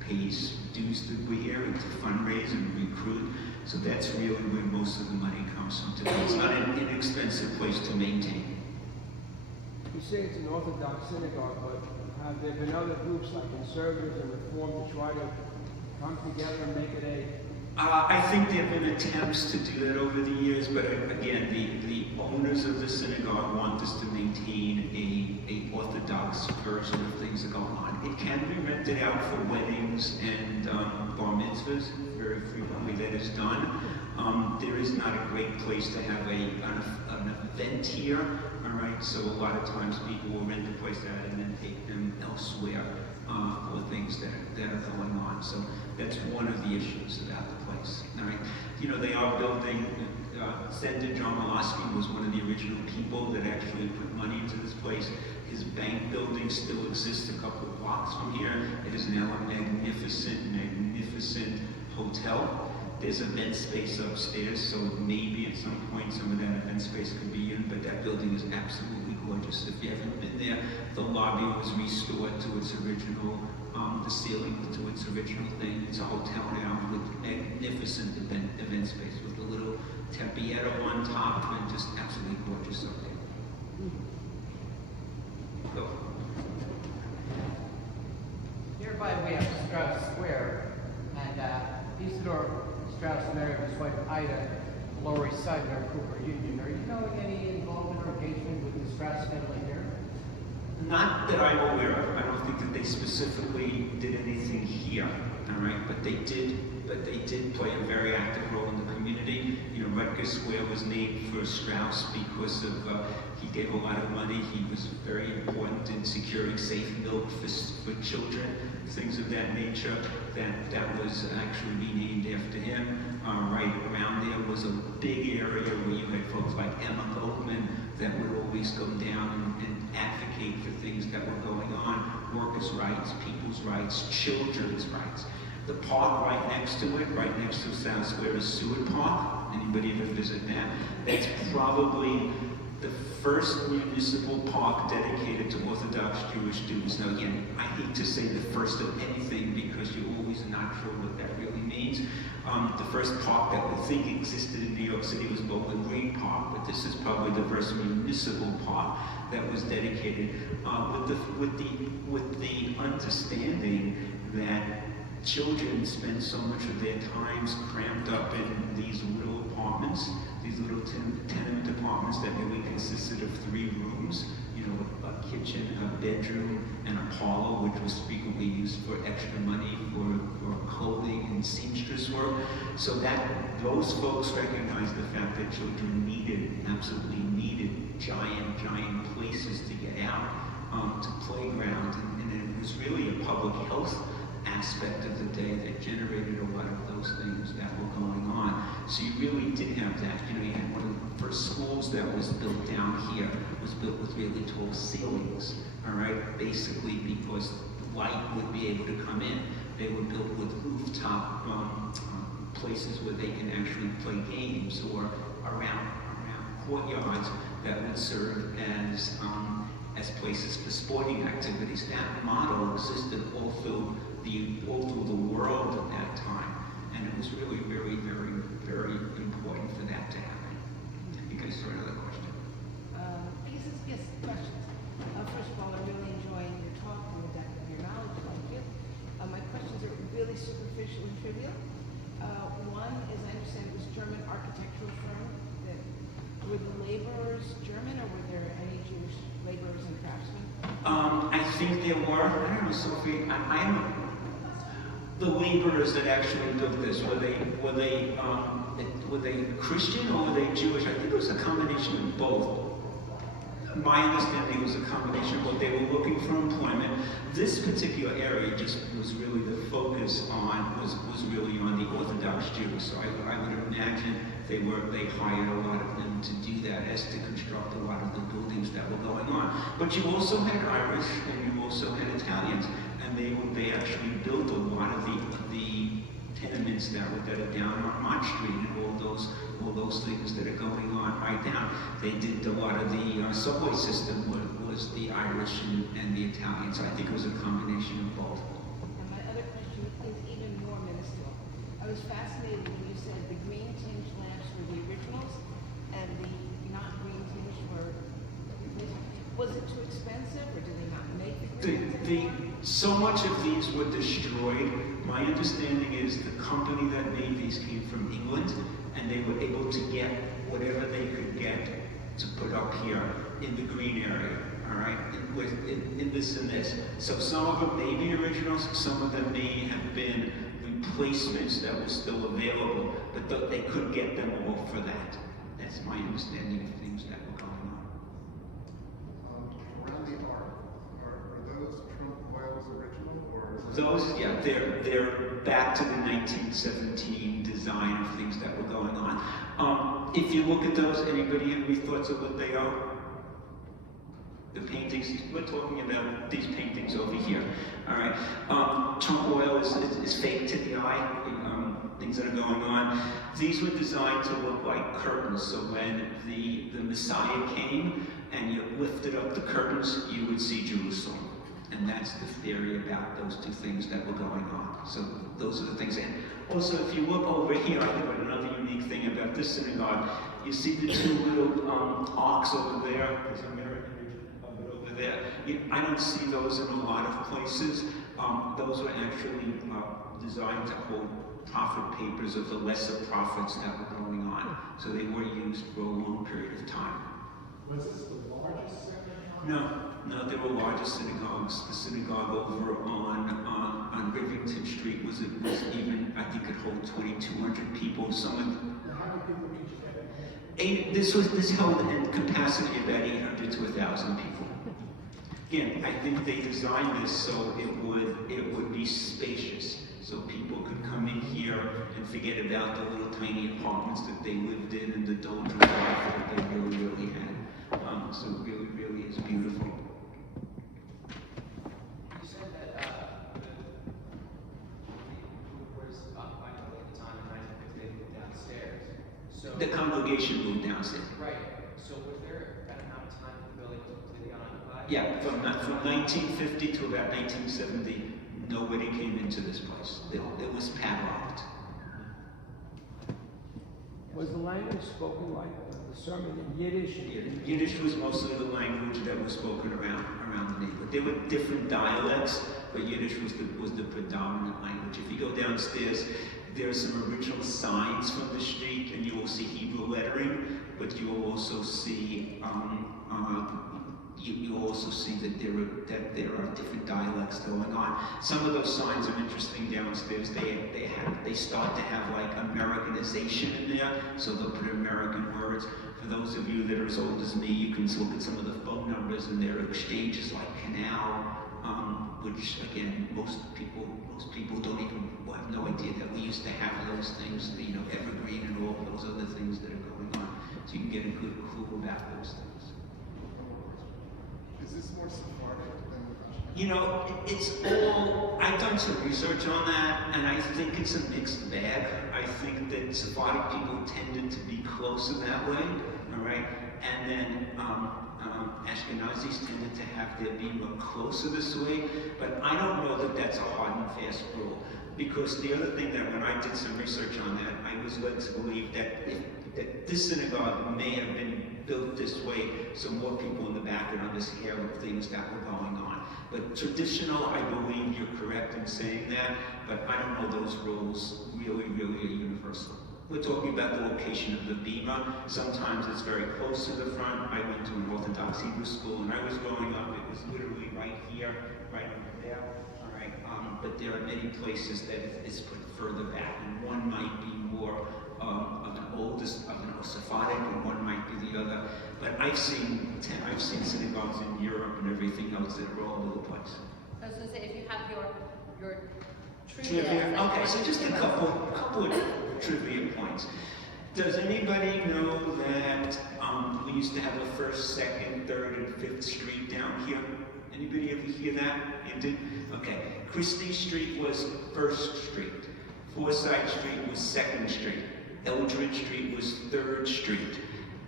pays dues through the year to fundraise and recruit. So that's really where most of the money comes from today. It's not an inexpensive place to maintain. You say it's an Orthodox synagogue, but have there been other groups like conservatives and reform to try to come together and make it a... I think there have been attempts to do that over the years, but again, the owners of the synagogue want us to maintain a Orthodox version of things that go on. It can be rented out for weddings and bar mitzvahs. Very frequently that is done. There is not a great place to have an event here, all right? So a lot of times people will rent the place out and then take them elsewhere for things that are going on. So that's one of the issues about the place, all right? You know, they are building, Senator John Molosky was one of the original people that actually put money into this place. His bank building still exists a couple of blocks from here. It is now a magnificent hotel. There's event space upstairs, so maybe at some point some of that event space could be in, but that building is absolutely gorgeous. If you haven't been there, the lobby was restored to its original, the ceiling to its original thing. It's a hotel now with magnificent event space with a little tappietta on top and just absolutely gorgeous up there. Go. Nearby we have Strauss Square, and Isidore Strauss married his wife Ida, Lower East Side near Cooper Union. Are you knowing any involvement or engagement with the Strauss family here? Not that I'm aware of. I don't think that they specifically did anything here, all right? But they did play a very active role in the community. You know, Rutgers Square was named for Strauss because of, he gave a lot of money. He was very important in securing safe milk for children, things of that nature. That was actually renamed after him. Right around there was a big area where you had folks like Emma Goldman that would always go down and advocate for things that were going on, workers' rights, people's rights, children's rights. The park right next to it, right next to South Square is Seward Park. Anybody ever visit that? That's probably the first municipal park dedicated to Orthodox Jewish students. Now again, I hate to say the first of anything because you're always not sure what that really means. The first park that we think existed in New York City was Bowling Green Park, but this is probably the first municipal park that was dedicated with the understanding that children spend so much of their times cramped up in these little apartments, these little tenement apartments that maybe consisted of 3 rooms, you know, a kitchen, a bedroom, and a parlor, which was frequently used for extra money for clothing and seamstress work. So that those folks recognized the fact that children absolutely needed giant places to get out, to playground, and it was really a public health aspect of the day that generated a lot of those things that were going on. So you really did have that. You know, you had one of the first schools that was built down here, was built with really tall ceilings, all right? Basically because light would be able to come in. They were built with rooftop places where they can actually play games, or around courtyards that would serve as places for sporting activities. That model existed all through the world at that time, and it was really very, very, very important for that to happen. You guys saw another question? Yes, questions. First of all, I'm really enjoying your talk and the depth of your knowledge. Thank you. My questions are really superficial and trivial. One is, I understand it was a German architectural firm that were the laborers German, or were there any Jewish laborers and craftsmen? I think there were, I don't know, Sophie, the laborers that actually built this, were they Christian or were they Jewish? I think it was a combination of both. My understanding was a combination of both. They were looking for employment. This particular area just was really the focus on, was really on the Orthodox Jews. So I would imagine they hired a lot of them to do that, as to construct a lot of the buildings that were going on. But you also had Irish and you also had Italians, and they actually built a lot of the tenements that are down on Mott Street, and all those things that are going on right now. They did a lot of the subway system was the Irish and the Italians. So I think it was a combination of both. And my other question is even more minuscule. I was fascinated when you said the green tinge lamps were the originals and the not green tinge were replacement. Was it too expensive, or did they not make the green tinge? So much of these were destroyed. My understanding is the company that made these came from England, and they were able to get whatever they could get to put up here in the green area, all right, in this and this. So some of them may be originals, some of them may have been replacements that were still available, but they couldn't get them all for that. That's my understanding of things that were going on. Around the arc, are those Trump oils original, or is Those, yeah, they're back to the 1917 design of things that were going on. If you look at those, anybody have any thoughts of what they are? The paintings, we're talking about these paintings over here, all right? Trump oil is fake to the eye, things that are going on. These were designed to look like curtains, so when the Messiah came and you lifted up the curtains, you would see Jerusalem. And that's the theory about those two things that were going on. So those are the things. And also, if you look over here, I think another unique thing about this synagogue, you see the two little arcs over there. There's an American region of it over there. I don't see those in a lot of places. Those were actually designed to hold profit papers of the lesser profits that were going on. So they were used for a long period of time. Was this the largest synagogue? No, there were larger synagogues. The synagogue over on Rivington Street was even, I think, could hold 2,200 people. How many people did you have? This held in capacity about 800 to 1,000 people. Again, I think they designed this so it would be spacious, so people could come in here and forget about the little tiny apartments that they lived in and the doldrum life that they really had. So it really is beautiful. You said that who was occupied at the time in 1950, they moved downstairs. So The congregation moved downstairs. right. So was there an amount of time for the building was completely unoccupied? Yeah, from 1950 to about 1970, nobody came into this place. It was padlocked. Was the language spoken like the sermon in Yiddish? Yiddish was mostly the language that was spoken around the neighborhood. There were different dialects, but Yiddish was the predominant language. If you go downstairs, there are some original signs from the street, and you will see Hebrew lettering, but you will also see you also see that there are different dialects going on. Some of those signs are interesting downstairs. They start to have like Americanization in there, so they'll put American words. For those of you that are as old as me, you can look at some of the phone numbers, and there are exchanges like canal, which again most people don't even have no idea that we used to have those things. You know, evergreen and all those other things that are going on. So you can get a good clue about those things. Is this more Sephardic than Ashkenazi? You know, it's all, I've done some research on that, and I think it's a mixed bag. I think that Sephardic people tended to be closer that way, all right? And then Ashkenazis tended to have their being more closer this way, but I don't know that that's a hard and fast rule. Because the other thing that when I did some research on that, I was led to believe that this synagogue may have been built this way so more people in the back could understand the things that were going on. But traditional, I believe you're correct in saying that, but I don't know those rules really are universal. We're talking about the location of the bima. Sometimes it's very close to the front. I went to an Orthodox Hebrew school, and I was growing up, it was literally right here, right over there. All right, but there are many places that it's put further back, and one might be more of an Sephardic, and one might be the other. But I've seen synagogues in Europe and everything else that are all over the place. I was gonna say, if you have your Trivia. Okay, so just a couple of trivia points. Does anybody know that we used to have a 1st, 2nd, 3rd, and 5th Street down here? Anybody ever hear that? You did? Okay. Christie Street was 1st Street. Forsyth Street was 2nd Street. Eldridge Street was 3rd Street.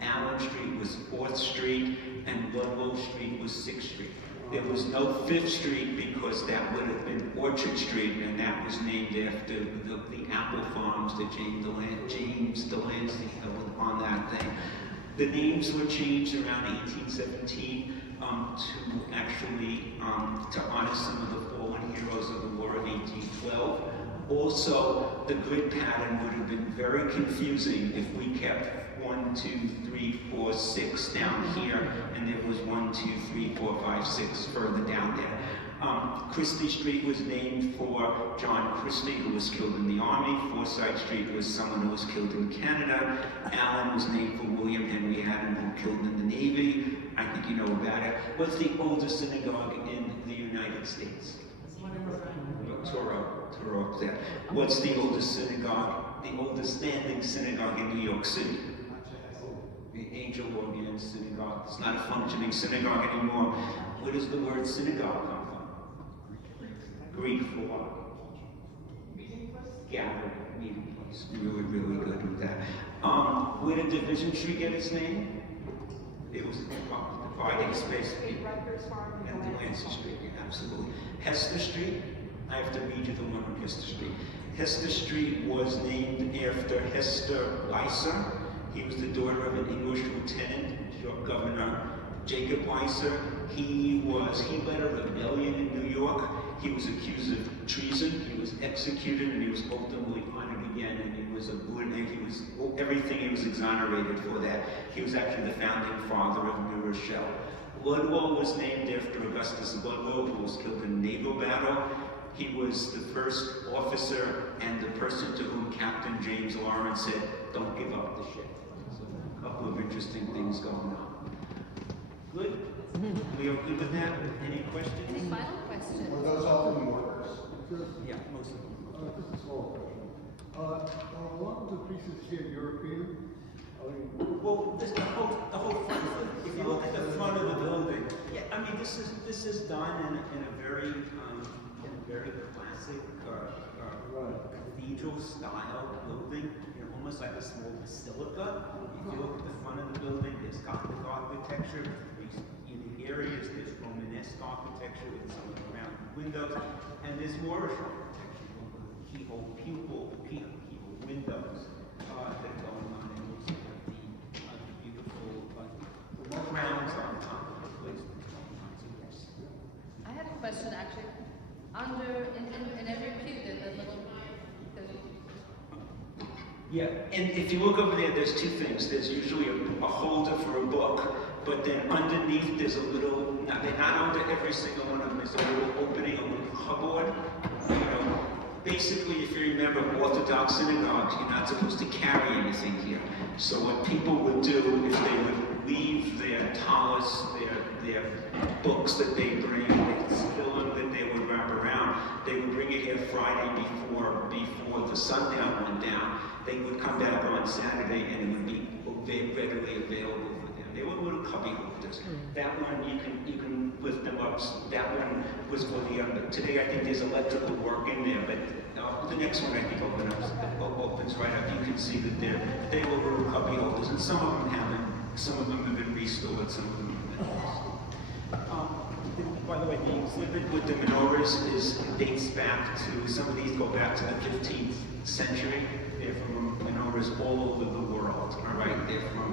Allen Street was 4th Street. And Ludlow Street was 6th Street. There was no 5th Street because that would have been Orchard Street, and that was named after the apple farms that James Delancey held on that thing. The names were changed around 1817 to actually to honor some of the fallen heroes of the War of 1812. Also, the grid pattern would have been very confusing if we kept 1, 2, 3, 4, 6 down here, and there was 1, 2, 3, 4, 5, 6 further down there. Christie Street was named for John Christie, who was killed in the Army. Forsyth Street was someone who was killed in Canada. Allen was named for William Henry Allen, who killed in the Navy. I think you know about it. What's the oldest synagogue in the United States? Toro up there. What's the oldest synagogue, the oldest standing synagogue in New York City? The Angel Organ Synagogue. It's not a functioning synagogue anymore. Where does the word synagogue come from? Greek for what? Gathering, meeting place. Really, really good with that. Where did Division Street get its name? It was dividing space. And Delancey Street, yeah, absolutely. Hester Street. I have to read you the one on Hester Street. Hester Street was named after Hester Weiser. He was the daughter of an English lieutenant, Governor Jacob Weiser. He led a rebellion in New York. He was accused of treason. He was executed, and he was ultimately honored again. And he was everything. He was exonerated for that. He was actually the founding father of New Rochelle. Ludlow was named after Augustus Ludlow, who was killed in a naval battle. He was the first officer and the person to whom Captain James Lawrence said, "Don't give up the ship." So a couple of interesting things going on. Good? We are good with that? Any questions? Any final questions? Were those all in workers? Yeah, most of them. Just a small question. Are a lot of the pieces here European? I mean, Well, the whole front of it, if you look at the front of the building, yeah, I mean, this is done in a very classic cathedral style building, almost like a small basilica. If you look at the front of the building, there's Gothic architecture. In the areas, there's Romanesque architecture with some of the round windows, and there's Moorish architecture, keyhole windows that are going on, and you see the beautiful crowns on top of the place that's going on. So yes. I had a question actually. In every pew, there's a little. Yeah, and if you look over there, there's two things. There's usually a holder for a book, but then underneath there's a little, they're not under every single one of them, there's a little opening, a little cupboard. Basically, if you remember Orthodox synagogues, you're not supposed to carry anything here. So what people would do is they would leave their tallis, their books that they bring, their film that they would wrap around. They would bring it here Friday before the sundown went down. They would come back on Saturday and it would be readily available for them. They were little cubby holders. That one you can lift them up. That one was for the today I think there's electrical work in there, but the next one I think opens right up. You can see that they were little cubby holders, and some of them haven't. Some of them have been restored. Some of them have been restored. By the way, the exhibit with the menorahs dates back to, some of these go back to the 15th century. They're from menorahs all over the world, all right? They're from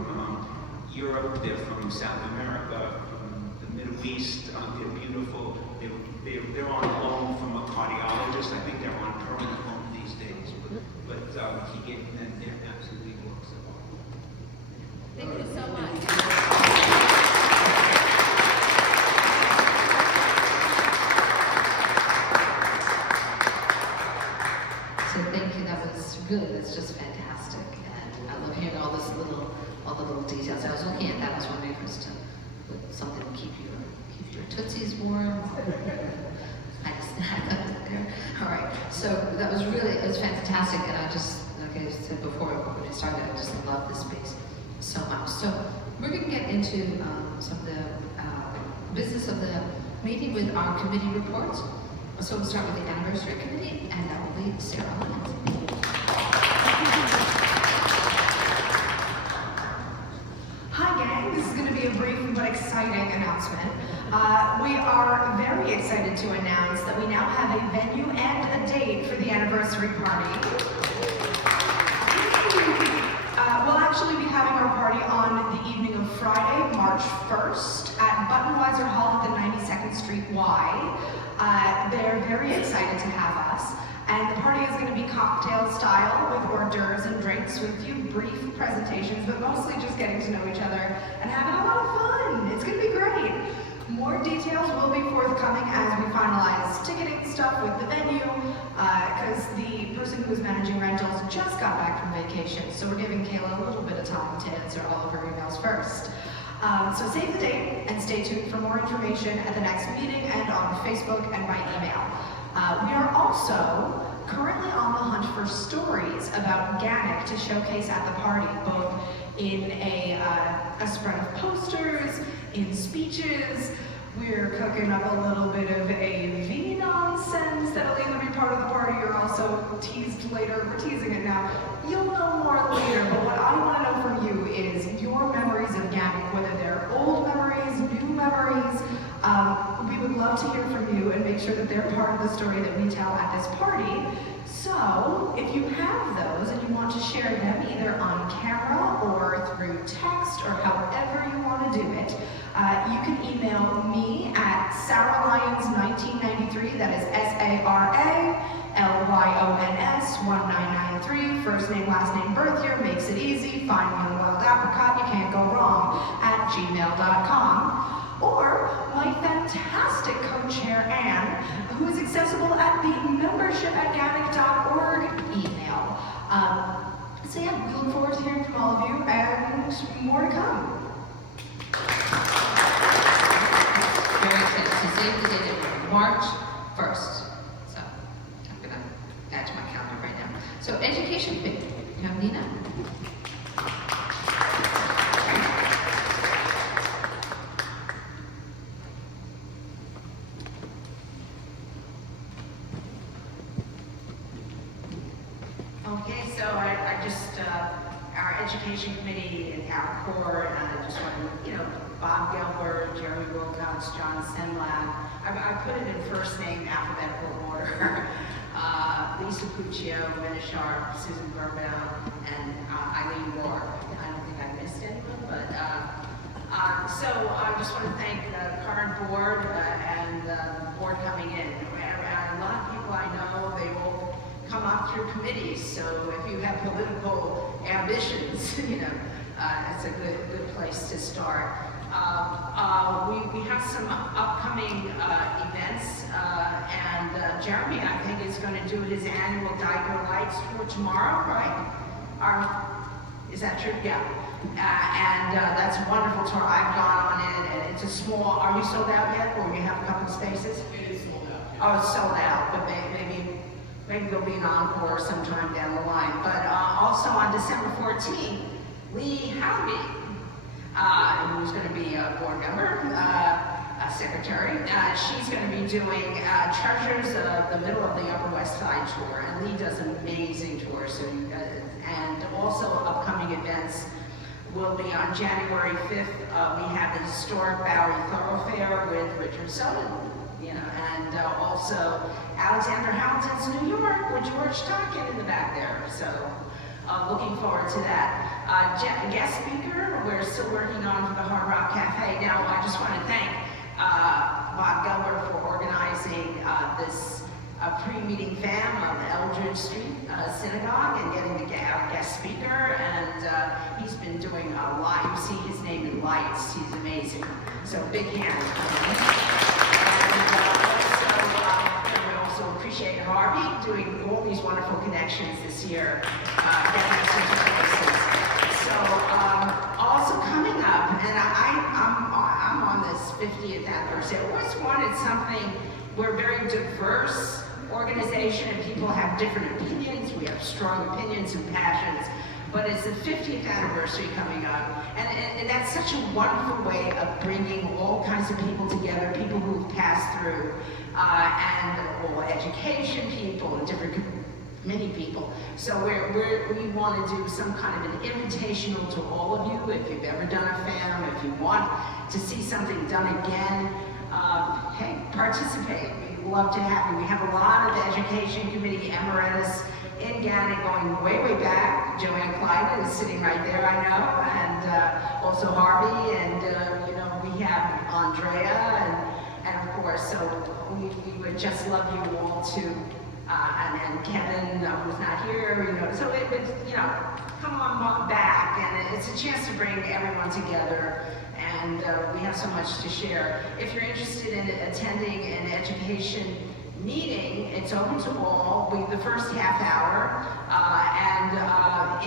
Europe, they're from South America, from the Middle East. They're beautiful. They're on loan from a cardiologist. I think they're on permanent loan these days. But they're absolutely works of art. Thank you so much. So thank you, that was really, that's just fantastic. And I love hearing all the little details. I was looking at that, I was wondering if it was to put something to keep your tootsies warm. I just there. All right, so that was really, it was fantastic. And I just, like I said before, when I started, I just love this space so much. So we're going to get into some of the business of the meeting with our committee reports. So we'll start with the anniversary committee, and that will be Sarah Lyons. Hi gang, this is going to be a brief but exciting announcement. We are very excited to announce that we now have a venue and a date for the anniversary party. We'll actually be having our party on the evening of Friday, March 1st at Buttonweiser Hall at the 92nd Street Y. They're very excited to have us. And the party is going to be cocktail style with hors d'oeuvres and drinks with a few brief presentations, but mostly just getting to know each other and having a lot of fun. It's going to be great. More details will be forthcoming as we finalize ticketing stuff with the venue, because the person who is managing rentals just got back from vacation, so we're giving Kayla a little bit of time to answer all of her emails first. So save the date and stay tuned for more information at the next meeting and on Facebook and by email. We are also currently on the hunt for stories about GANYC to showcase at the party, both in a spread of posters, in speeches. We're cooking up a little bit of AV nonsense that'll either be part of the party or also teased later. We're teasing it now. You'll know more later, but what I want to know from you is your memories of GANYC, whether they're old memories, new memories. We would love to hear from you and make sure that they're part of the story that we tell at this party. So, if you have those and you want to share them either on camera or through text or however you want to do it, you can email me at sarahlyons1993, that is SARALYONS1993, first name, last name, birth year, makes it easy, find me on the wild apricot, you can't go wrong, @gmail.com. Or my fantastic co-chair, Anne, who is accessible at the membership@GANYC.org email. So yeah, we look forward to hearing from all of you and more to come. Very excited. So save the date of March 1st. So I'm going to add to my calendar right now. So education committee, you have Nina. Okay, so I just, our education committee and our core, and I just want to, Bob Gilbert, Jeremy Wilcox, John Senlab. I put it in first name alphabetical order. Lisa Puccio, Mena Sharp, Susan Burbow, and Eileen Moore. I don't think I missed anyone, but so I just want to thank the current board and the board coming in. A lot of people I know, they will come up through committees, so if you have political ambitions, it's a good place to start. We have some upcoming events, and Jeremy, I think, is going to do his annual Geiger Lights tour tomorrow, right? Is that true? Yeah. And that's a wonderful tour. I've gone on it, and it's a small. Are you sold out yet, or you have a couple of spaces? It is sold out. Oh, it's sold out, but maybe there'll be an encore sometime down the line. But also on December 14th, Lee Howdy, who's going to be a board member, a secretary, she's going to be doing Treasures of the Middle of the Upper West Side tour. And Lee does an amazing tour. So, and also upcoming events will be on January 5th. We have the historic Bowery Thoroughfare with Richard Soden. And also Alexander Hamilton's New York with George Tonkin in the back there. So looking forward to that. Guest speaker, we're still working on for the Hard Rock Cafe. Now I just want to thank Bob Gilbert for organizing this a pre-meeting fam on the Eldridge Street Synagogue and getting the guest speaker, and he's been doing a lot. You see his name in lights. He's amazing. So big hand. And we also appreciate Harvey doing all these wonderful connections this year, getting us into places. So also coming up, and I'm on this 50th anniversary. I always wanted something. We're a very diverse organization, and people have different opinions. We have strong opinions and passions. But it's the 50th anniversary coming up, and that's such a wonderful way of bringing all kinds of people together, people who've passed through, and all education people and different many people. So we want to do some kind of an invitational to all of you. If you've ever done a FAM, if you want to see something done again, hey, participate. We'd love to have you. We have a lot of Education Committee emeritus in GANYC going way, way back. Joanne Clyden is sitting right there, I know, and also Harvey, and you know, we have Andrea, and of course, so we would just love you all to, and Kevin, who's not here, you know, so it would, you know, come on back, and it's a chance to bring everyone together, and we have so much to share. If you're interested in attending an education meeting, it's open to all. The first half hour, and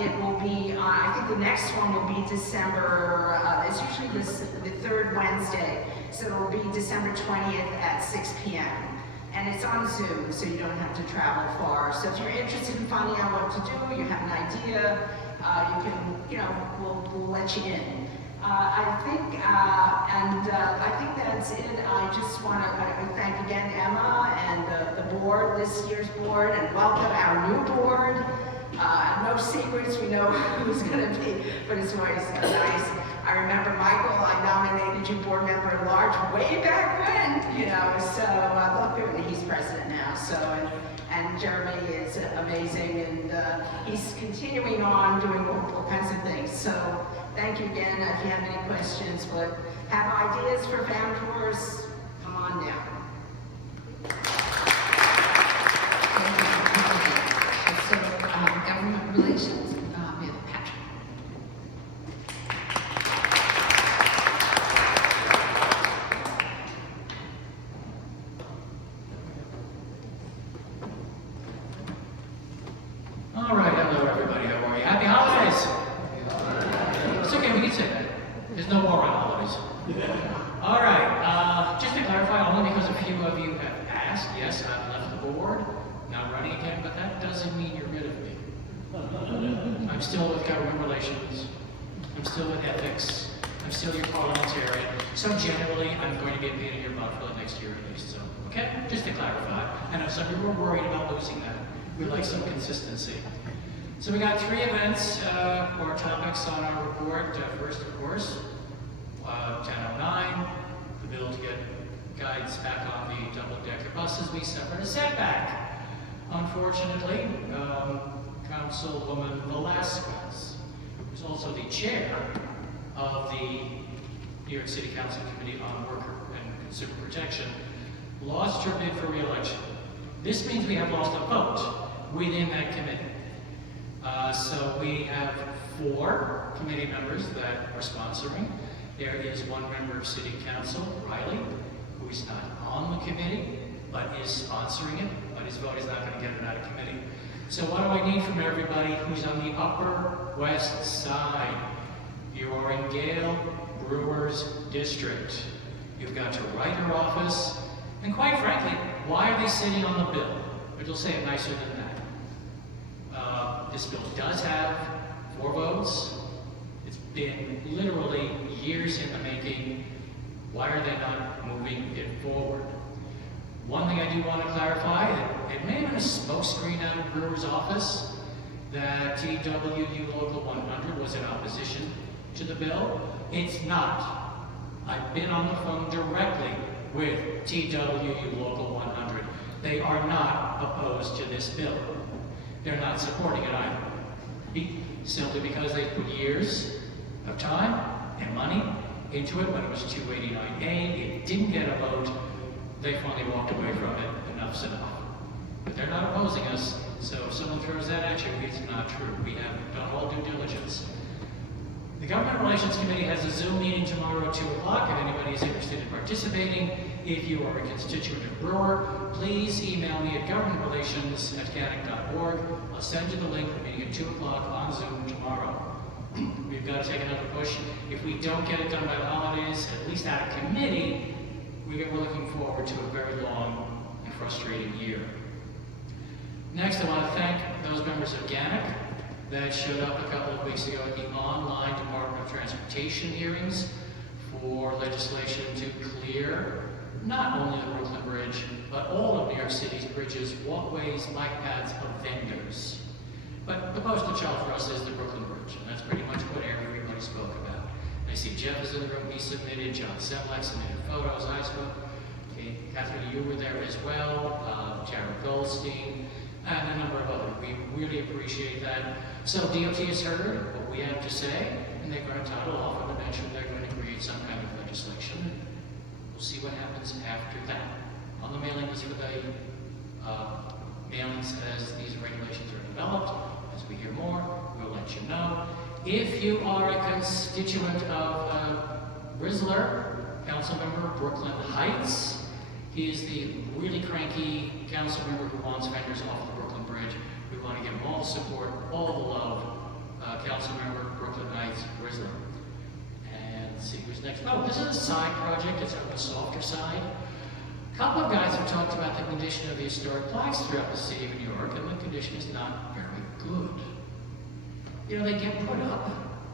it will be, I think the next one will be December, it's usually the third Wednesday, so it will be December 20th at 6 p.m. And it's on Zoom, so you don't have to travel far. So if you're interested in finding out what to do, you have an idea, you can, you know, we'll let you in. I think that's it. I just want to thank again Emma and the board, this year's board, and welcome our new board. No secrets, we know who's going to be, but it's always nice. I remember Michael, I nominated you board member at large way back when, you know, so look, he's president now, so, and Jeremy is amazing, and he's continuing on doing all kinds of things, so thank you again. If you have any questions, but have ideas for FAM tours, come on down. So, government relations, we have Patrick. All right, hello everybody, how are you? Happy holidays! It's okay, we can say that. There's no more holidays. All right, just to clarify, only because a few of you have asked, yes, I've left the board, not running again, but that doesn't mean you're rid of me. I'm still with government relations, I'm still with ethics, I'm still your parliamentarian, so generally I'm going to get paid in your butt for the next year at least, so, okay? Just to clarify. I know some people are worried about losing that. We like some consistency. So we got 3 events or topics on our report. First, of course, 1009, the bill to get guides back on the double-decker buses. We suffered a setback. Unfortunately, Councilwoman Velasquez, who's also the chair of the New York City Council Committee on Worker and Consumer Protection, lost her bid for re-election. This means we have lost a vote within that committee. So we have 4 committee members that are sponsoring. There is 1 member of City Council, Riley, who is not on the committee, but is sponsoring it, but his vote is not going to get him out of committee. So what do I need from everybody who's on the Upper West Side? You are in Gail Brewer's district. You've got to write her office, and quite frankly, why are they sitting on the bill? But you'll say it nicer than that. This bill does have 4 votes. It's been literally years in the making. Why are they not moving it forward? One thing I do want to clarify, it may have been a smokescreen out of Brewer's office that TWU Local 100 was in opposition to the bill. It's not. I've been on the phone directly with TWU Local 100. They are not opposed to this bill. They're not supporting it either. Simply because they put years of time and money into it when it was 289A, it didn't get a vote, they finally walked away from it, enough's enough. but they're not opposing us. So if someone throws that at you, it's not true. We have done all due diligence. The Government Relations Committee has a Zoom meeting tomorrow at 2 o'clock. If anybody is interested in participating, if you are a constituent of Brewer, please email me at governmentrelations@ganyc.org. I'll send you the link. We're meeting at 2 o'clock on Zoom tomorrow. We've got to take another push. If we don't get it done by the holidays, at least out of committee, we're looking forward to a very long and frustrating year. Next, I want to thank those members of GANYC that showed up a couple of weeks ago at the online Department of Transportation hearings for legislation to clear not only the Brooklyn Bridge, but all of New York City's bridges, walkways, bike paths of vendors. But the poster child for us is the Brooklyn Bridge, and that's pretty much what everybody spoke about. I see Jeff is in the room, he submitted, John Semlak submitted photos, I spoke. Okay, Catherine, you were there as well, Jared Goldstein, and a number of others. We really appreciate that. So DOT has heard what we have to say, and they're going to title off on the bench, and they're going to create some kind of legislation. We'll see what happens after that. On the mailing list for the mailings as these regulations are developed, as we hear more, we'll let you know. If you are a constituent of Rizzler, council member Brooklyn Heights, he is the really cranky council member who wants vendors off the Brooklyn Bridge. We want to give him all the support, all the love. Council member Brooklyn Heights, Rizzler. And let's see who's next. Oh, this is a side project. It's on the softer side. A couple of guys have talked about the condition of the historic plaques throughout the city of New York, and the condition is not very good. You know, they get put up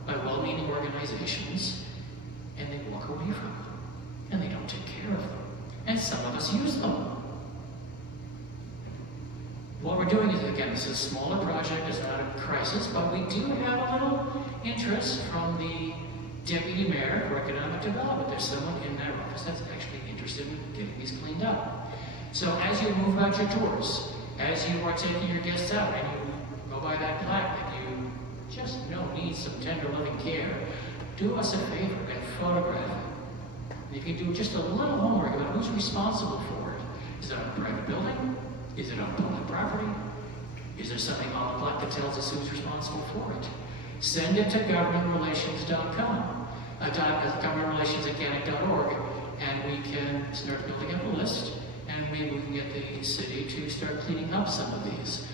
by well-meaning organizations, and they walk away from them, and they don't take care of them. And some of us use them. What we're doing is, again, this is a smaller project, it's not a crisis, but we do have a little interest from the Deputy Mayor for Economic Development. There's someone in that office that's actually interested in getting these cleaned up. So as you move about your tours, as you are taking your guests out, and you go by that plaque that you just know needs some tender loving care, do us a favor and photograph it. If you do just a little homework about who's responsible for it. Is it on a private building? Is it on public property? Is there something on the plaque that tells us who's responsible for it? Send it to governmentrelations.com, governmentrelations@ganyc.org, and we can start building up a list, and maybe we can get the city to start cleaning up some of these.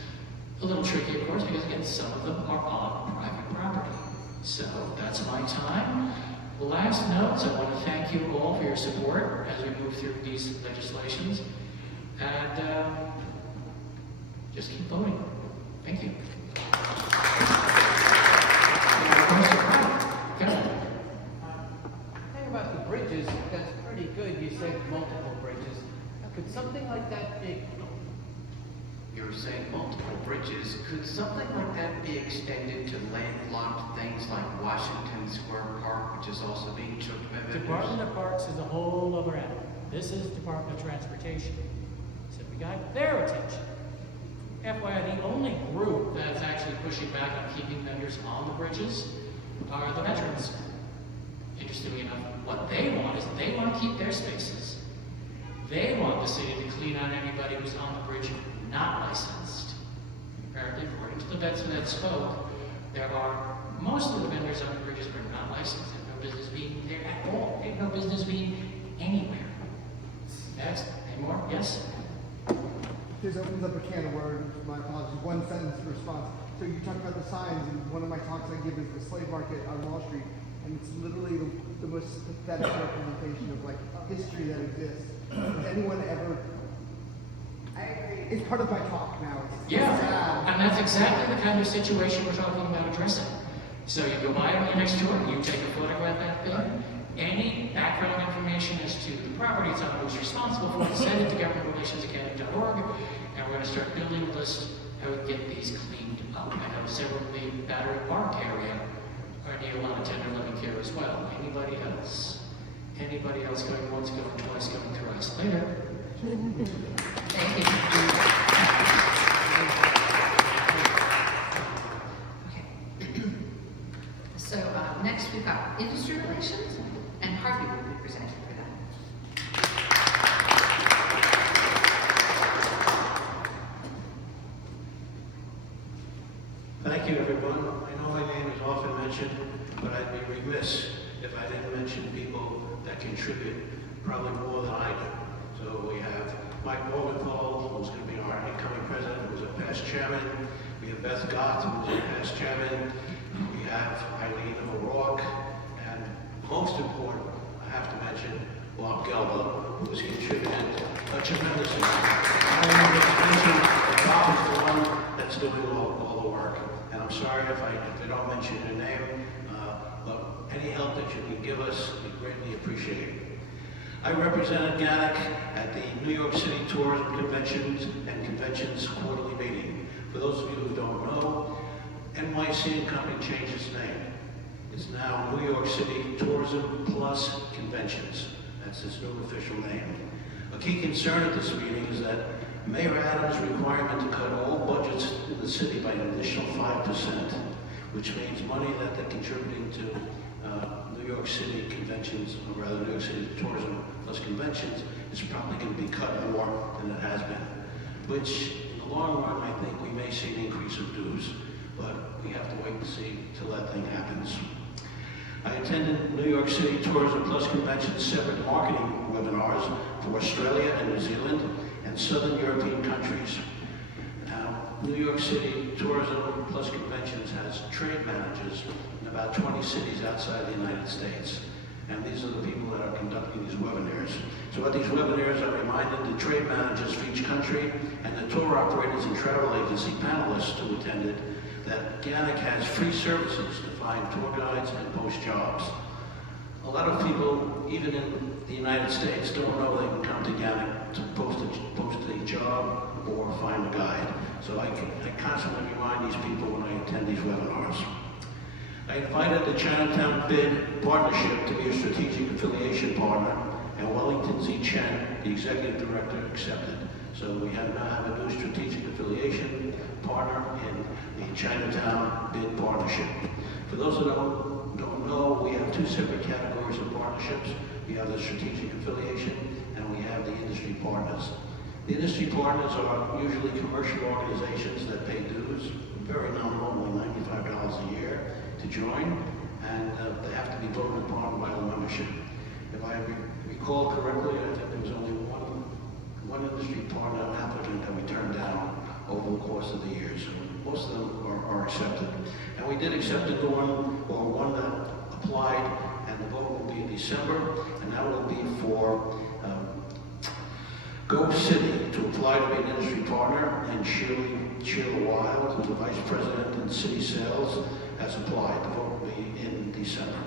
A little tricky, of course, because again, some of them are on private property. So that's my time. Last notes, I want to thank you all for your support as we move through these legislations. And just keep voting. Thank you. Thing about the bridges, that's pretty good. You said multiple bridges. Could something like that be... You're saying multiple bridges. Could something like that be extended to landlocked things like Washington Square Park, which is also being choked by vendors? Department of Parks is a whole other animal. This is Department of Transportation. So we got their attention. FYI, the only group that's actually pushing back on keeping vendors on the bridges are the veterans. Interestingly enough, what they want is they want to keep their spaces. They want the city to clean out anybody who's on the bridge not licensed. Apparently, according to the vets that spoke, there are most of the vendors on the bridges are not licensed. They have no business being there at all. They have no business being anywhere. Next, any more? Yes? This opens up a can of worms, my apologies, one sentence response. So you talk about the signs, and one of my talks I give is the slave market on Wall Street, and it's literally the most pathetic representation of like history that exists. Has anyone ever? I agree. It's part of my talk now. It's sad. And that's exactly the kind of situation we're talking about addressing. So you go by on your next tour, you take a photograph of that thing, any background information as to the property it's on, who's responsible for it, send it to governmentrelations@ganyc.org, and we're going to start building a list how we get these cleaned up. I know several of the Battery Park area need a lot of tender loving care as well. Anybody else? Anybody else going once, going twice, going thrice? Later. Thank you. Okay. So next we've got industry relations, and Harvey will be presenting for that. remiss if I didn't mention people that contribute probably more than I do. So we have Mike Morgenthau, who's going to be our incoming president, who's a past chairman. We have Beth Goth, who's a past chairman. We have Eileen O'Rourke, and most important, I have to mention Bob Gelber, who has contributed a tremendous amount. I want to mention Bob is the one that's doing all the work. And I'm sorry if I don't mention your name, but any help that you can give us, we greatly appreciate it. I represented GANYC at the New York City Tourism Conventions and Conventions quarterly meeting. For those of you who don't know, NYC and Company changed its name. It's now New York City Tourism Plus Conventions. That's its new official name. A key concern at this meeting is that Mayor Adams' requirement to cut all budgets in the city by an additional 5%, which means money that they're contributing to New York City conventions, or rather New York City Tourism Plus Conventions, is probably going to be cut more than it has been. Which, in the long run, I think we may see an increase of dues, but we have to wait and see till that thing happens. I attended New York City Tourism Plus Convention's separate marketing webinars for Australia and New Zealand and Southern European countries. Now, New York City Tourism Plus Conventions has trade managers in about 20 cities outside the United States. And these are the people that are conducting these webinars. So at these webinars, I reminded the trade managers for each country and the tour operators and travel agency panelists who attended that GANYC has free services to find tour guides and post jobs. A lot of people, even in the United States, don't know they can come to GANYC to post a job or find a guide. So I constantly remind these people when I attend these webinars. I invited the Chinatown Bid Partnership to be a strategic affiliation partner, and Wellington Z. Chen, the executive director, accepted. So we now have a new strategic affiliation partner in the Chinatown Bid Partnership. For those that don't know, we have two separate categories of partnerships. We have the strategic affiliation, and we have the industry partners. The industry partners are usually commercial organizations that pay dues, very nominal, only $95 a year to join, and they have to be voted upon by the membership. If I recall correctly, I think there was only one industry partner applicant that we turned down over the course of the year, so most of them are accepted. And we did accept a new one that applied, and the vote will be in December, and that will be for Go City to apply to be an industry partner, and Sheila Wild, who's the vice president in city sales, has applied. The vote will be in December.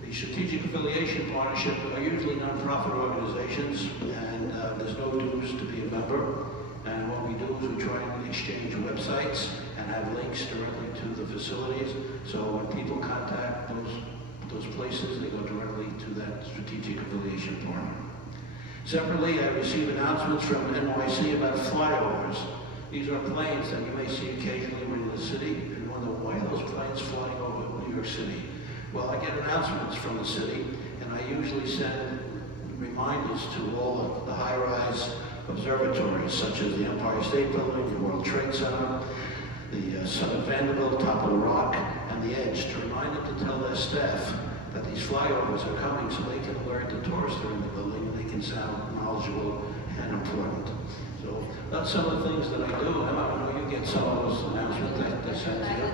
The strategic affiliation partnership are usually nonprofit organizations, and there's no dues to be a member. And what we do is we try and exchange websites and have links directly to the facilities. So when people contact those places, they go directly to that strategic affiliation partner. Separately, I received announcements from NYC about flyovers. These are planes that you may see occasionally when you're in the city and wonder why are those planes flying over New York City. Well, I get announcements from the city, and I usually send reminders to all the high-rise observatories, such as the Empire State Building, the World Trade Center, the Sun at Vanderbilt, Top of the Rock, and the Edge, to remind them to tell their staff that these flyovers are coming so they can alert the tourists that are in the building and they can sound knowledgeable and important. So that's some of the things that I do, and I know you get some of those announcements that they send to you.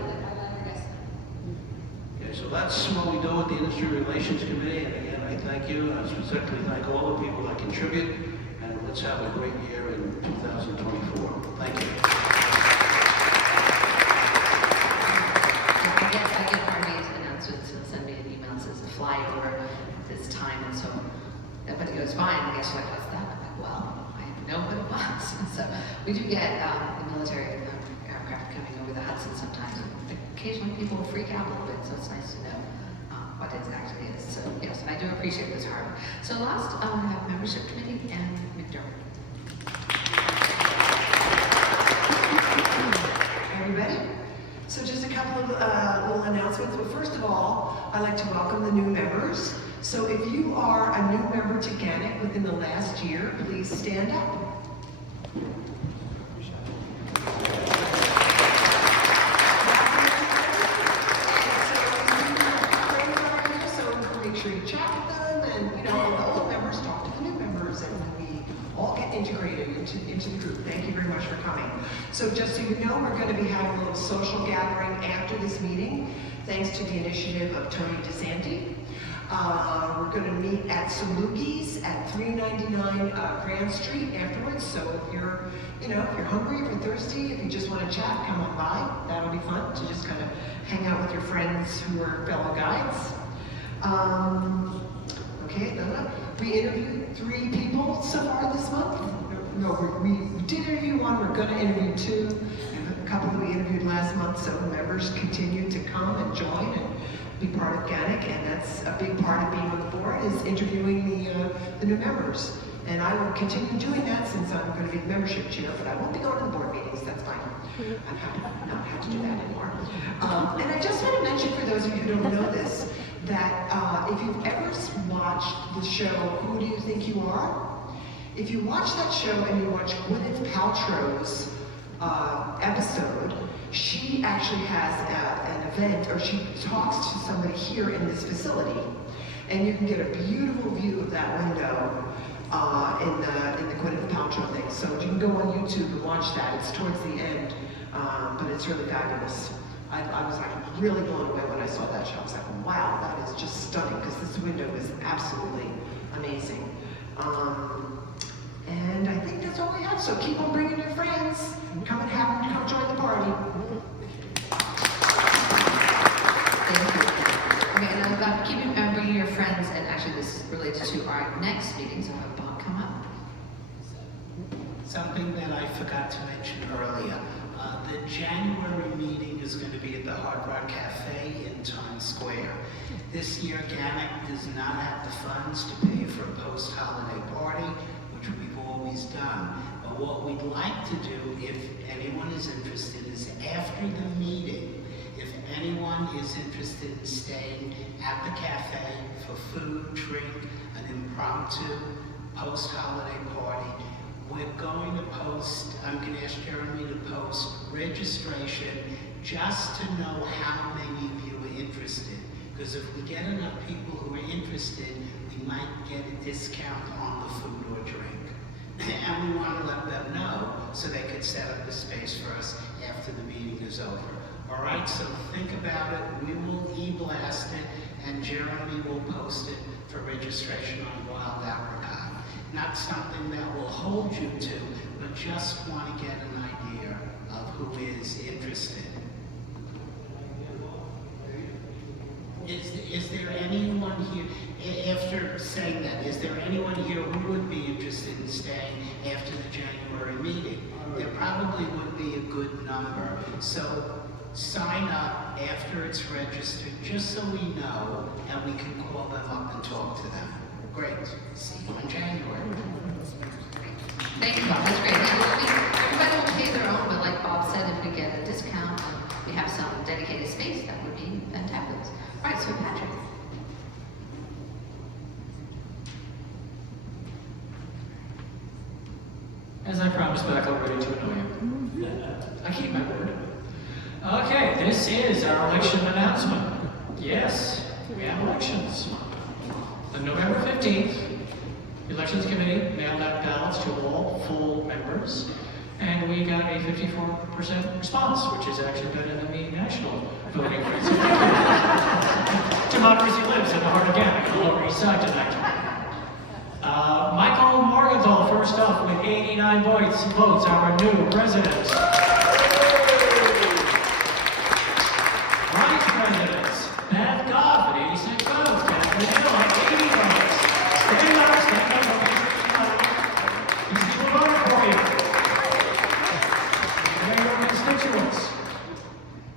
Okay, so that's what we do with the Industry Relations Committee, and again, I thank you, and I specifically thank all the people that contribute, and let's have a great year in 2024. Thank you. I get Harvey's announcements. He'll send me an email that says a flyover this time, and so everybody goes fine. I guess like, what's that? I'm like, well, I know what it was. So we do get the military aircraft coming over the Hudson sometimes. And occasionally people freak out a little bit, so it's nice to know what it actually is. So yes, I do appreciate this, Harvey. So last, we have membership committee and McDermott. Are you ready? So just a couple of little announcements. But first of all, I'd like to welcome the new members. So if you are a new member to GANYC within the last year, please stand up. to chat with them, and you know, the old members talk to the new members, and we all get integrated into the group. Thank you very much for coming. So just so you know, we're going to be having a little social gathering after this meeting, thanks to the initiative of Tony DeSanti. We're going to meet at Salugi's at 399 Grand Street afterwards. So if you're, if you're hungry, if you're thirsty, if you just want to chat, come on by. That'll be fun to just kind of hang out with your friends who are fellow guides. Okay, we interviewed 3 people so far this month. No, we did interview 1. We're going to interview 2. And a couple that we interviewed last month, so members continue to come and join and be part of GANYC, and that's a big part of being on the board, is interviewing the new members. And I will continue doing that since I'm going to be the membership chair, but I won't be going to the board meetings, that's fine. I'm happy not have to do that anymore. And I just want to mention, for those of you who don't know this, that if you've ever watched the show, Who Do You Think You Are? If you watch that show and you watch Gwyneth Paltrow's episode, she actually has an event, or she talks to somebody here in this facility, and you can get a beautiful view of that window in the Gwyneth Paltrow thing. So you can go on YouTube and watch that. It's towards the end, but it's really fabulous. I was like really blown away when I saw that show. I was like, wow, that is just stunning, because this window is absolutely amazing. And I think that's all we have. So keep on bringing your friends. Come join the party. Thank you. Okay, now about bringing your friends, and actually this relates to our next meeting, so have Bob come up. Something that I forgot to mention earlier. The January meeting is going to be at the Hard Rock Cafe in Times Square. This year, GANYC does not have the funds to pay for a post-holiday party, which we've always done. But what we'd like to do, if anyone is interested, is after the meeting, if anyone is interested in staying at the cafe for food, drink, an impromptu post-holiday party, we're going to post, I'm going to ask Jeremy to post registration just to know how many of you are interested. Because if we get enough people who are interested, we might get a discount on the food or drink. And we want to let them know so they could set up the space for us after the meeting is over. All right, so think about it. We will e-blast it, and Jeremy will post it for registration on Wild Apricot. Not something that will hold you to, but just want to get an idea of who is interested. Is there anyone here, after saying that, is there anyone here who would be interested in staying after the January meeting? There probably would be a good number. So sign up after it's registered, just so we know, and we can call them up and talk to them. Great. See you in January. Thank you, Bob. That's great. Everybody will pay their own, but like Bob said, if we get a discount, we have some dedicated space, that would be fantastic. All right, so Patrick. As I promised back already to annoy you. I keep my word. Okay, this is our election announcement. Yes, we have elections. On November 15th, the Elections Committee mailed out ballots to all full members, and we got a 54% response, which is actually better than the national voting rates. Democracy lives in the heart of GANYC, on the Lower East Side tonight. Michael Morgenthau, first up with 89 votes, our new president. Vice presidents, Beth Goff at 86 votes, Catherine Hill at 80 votes. Stand up, these people voted for you. They're your constituents.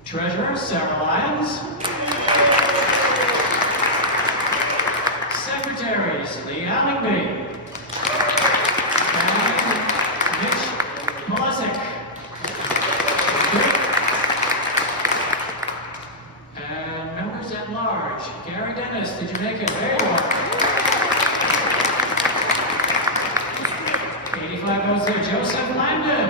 Treasurer, Sarah Lyons. Secretaries, Lee Allingby. And members at large, Gary Dennis, did you make it? There you are. 85 votes there. Joseph Langdon.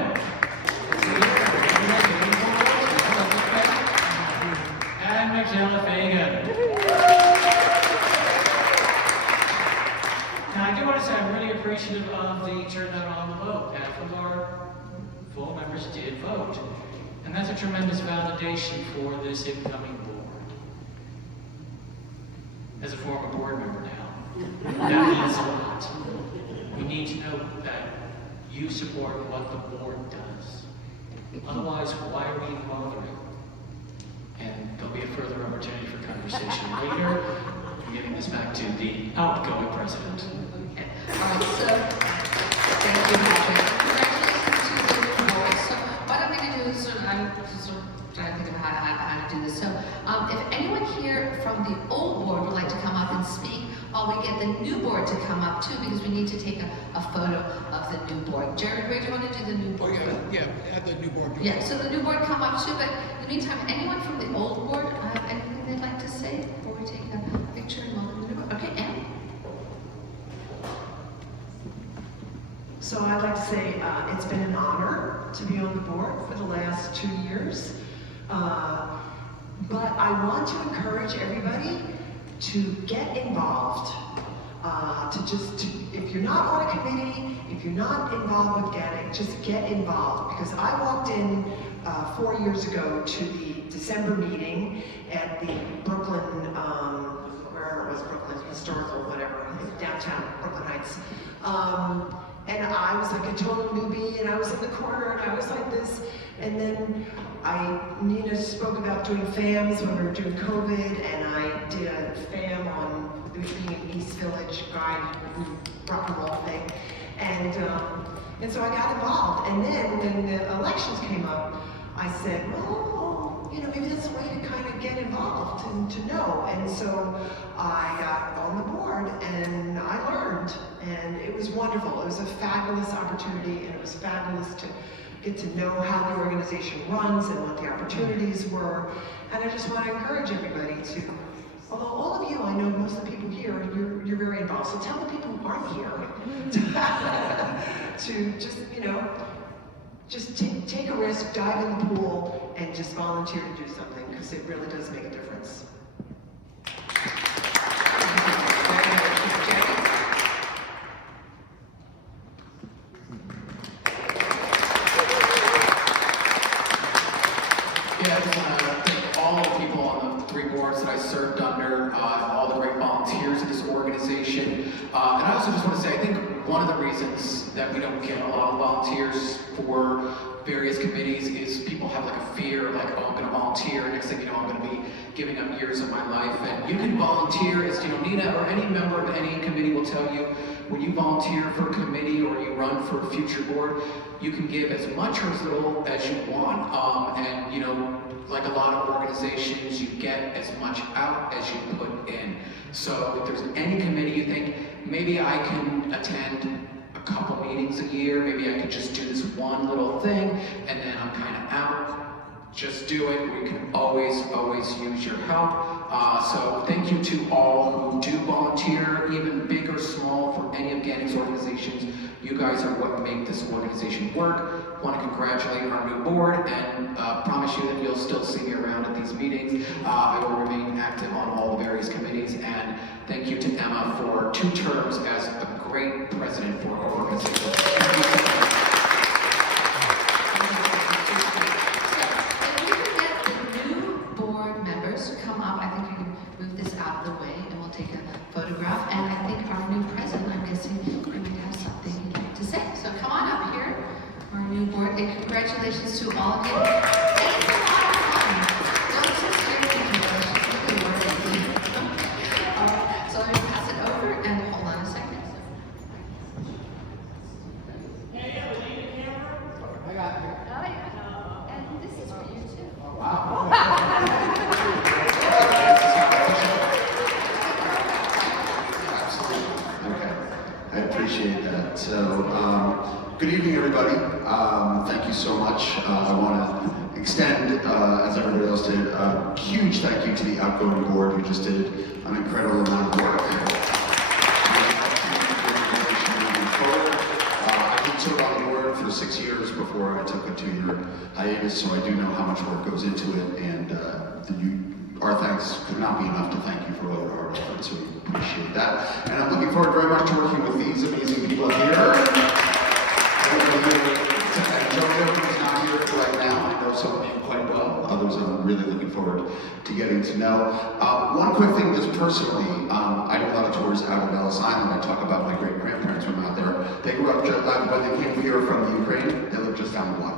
And Michaela Fagan. And I do want to say I'm really appreciative of the turnout on the vote. Half of our full members did vote. And that's a tremendous validation for this incoming board. As a former board member now, that means a lot. We need to know that you support what the board does. Otherwise, why are we bothering? And there'll be a further opportunity for conversation later. I'm giving this back to the outgoing president. Okay. All right, so thank you, Patrick. Congratulations to the board. So what I'm going to do is I'm sort of trying to think of how to do this. So if anyone here from the old board would like to come up and speak, while we get the new board to come up too, because we need to take a photo of the new board. Jared, where do you want to do the new board? Yeah, have the new board do it. Yeah, so the new board come up too, but in the meantime, anyone from the old board, anything they'd like to say before we take a picture and welcome the new board? Okay, Anne? So I'd like to say it's been an honor to be on the board for the last 2 years. But I want to encourage everybody to get involved. If you're not on a committee, if you're not involved with GANYC, just get involved. Because I walked in 4 years ago to the December meeting at the Brooklyn, wherever it was, Brooklyn Historical, whatever, downtown Brooklyn Heights. And I was like a total newbie, and I was in the corner, and I was like this. And then Nina spoke about doing FAMs when we were doing COVID, and I did a FAM on being an East Village guy, rock and roll thing. And so I got involved. And then when the elections came up, I said, well, you know, maybe that's a way to kind of get involved and to know. And so I got on the board and I learned, and it was wonderful. It was a fabulous opportunity, and it was fabulous to get to know how the organization runs and what the opportunities were. And I just want to encourage everybody to, although all of you, I know most of the people here, you're very involved, so tell the people who aren't here to just, you know, just take a risk, dive in the pool, and just volunteer to do something, because it really does make a difference. Yeah, I just want to thank all the people on the 3 boards that I served under, all the great volunteers of this organization. And I also just want to say, I think one of the reasons that we don't get a lot of volunteers for various committees is people have like a fear of like, oh, I'm going to volunteer, next thing you know, I'm going to be giving up years of my life. And you can volunteer, as you know, Nina or any member of any committee will tell you, when you volunteer for a committee or you run for a future board, you can give as much or as little as you want. And you know, like a lot of organizations, you get as much out as you put in. So if there's any committee you think, maybe I can attend a couple meetings a year, maybe I could just do this one little thing, and then I'm kind of out. Just do it. We can always use your help. So thank you to all who do volunteer, even big or small, for any of GANYC's organizations. You guys are what make this organization work. Want to congratulate our new board and promise you that you'll still see me around at these meetings. I will remain active on all the various committees, and thank you to Emma for 2 terms as a great president for our organization. Photograph, and I think our new president, I'm guessing, he might have something he'd like to say. So come on up here, our new board, and congratulations to all of you. It's a lot of fun. Don't sit here and congratulations to the board. So let me pass it over, and hold on a second. I got you. Oh, yeah. And this is for you too. Oh, wow. I appreciate that. So, good evening, everybody. Thank you so much. I want to extend, as everybody else did, a huge thank you to the outgoing board who just did an incredible amount of work. I did serve on the board for 6 years before I took a 2-year hiatus, so I do know how much work goes into it, and our thanks could not be enough to thank you for all your hard effort. So appreciate that. And I'm looking forward very much to working with these amazing people here. Antonio is not here right now. I know some of you quite well. Others I'm really looking forward to getting to know. One quick thing, just personally, I do a lot of tours out of Ellis Island. I talk about my great-grandparents when I'm out there. They grew up just like when they came here from the Ukraine, they lived just down the block.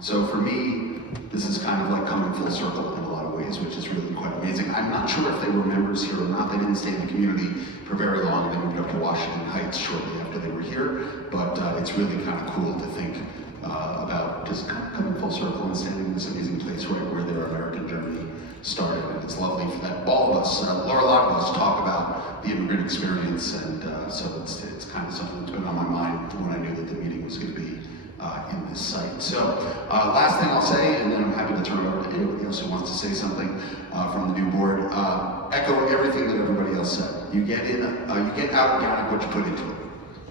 So for me, this is kind of like coming full circle in a lot of ways, which is really quite amazing. I'm not sure if they were members here or not. They didn't stay in the community for very long. They moved up to Washington Heights shortly after they were here. But it's really kind of cool to think about just kind of coming full circle and standing in this amazing place right where their American journey started. And it's lovely that all of us, Laura, a lot of us, talk about the immigrant experience. And so it's kind of something that's been on my mind when I knew that the meeting was going to be in this site. So last thing I'll say, and then I'm happy to turn it over to anybody else who wants to say something from the new board. Echo everything that everybody else said. You get out of GANYC what you put into it.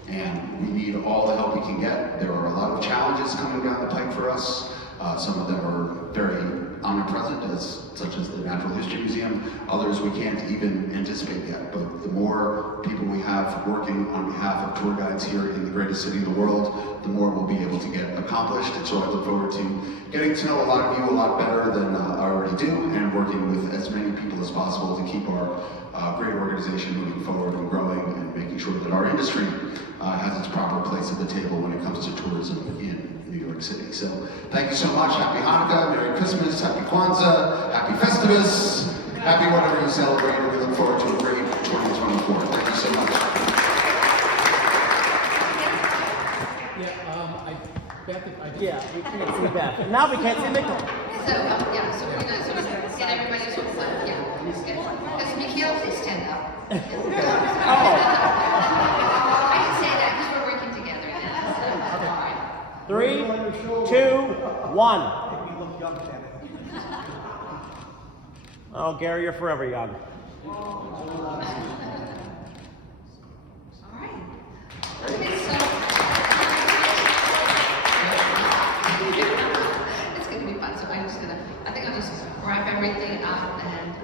And we need all the help we can get. There are a lot of challenges coming down the pike for us. Some of them are very omnipresent, such as the Natural History Museum. Others we can't even anticipate yet. But the more people we have working on behalf of tour guides here in the greatest city in the world, the more we'll be able to get accomplished. And so I look forward to getting to know a lot of you a lot better than I already do, and working with as many people as possible to keep our great organization moving forward and growing, and making sure that our industry has its proper place at the table when it comes to tourism in New York City. So thank you so much. Happy Hanukkah, Merry Christmas, Happy Kwanzaa, Happy Festivus, Happy whatever you celebrate, and we look forward to a great 2024. Thank you so much. Yeah, we can't see Beth. Now we can't see Nicole. So, yeah, so we're gonna sort of get everybody sort of, yeah. Because Mikhail, please stand up. I can say that because we're working together now, so, all right. 3, 2, 1. Oh, Gary, you're forever young. All right. Okay, so it's going to be fun. So I'm just gonna, I think I'll just wrap everything up, and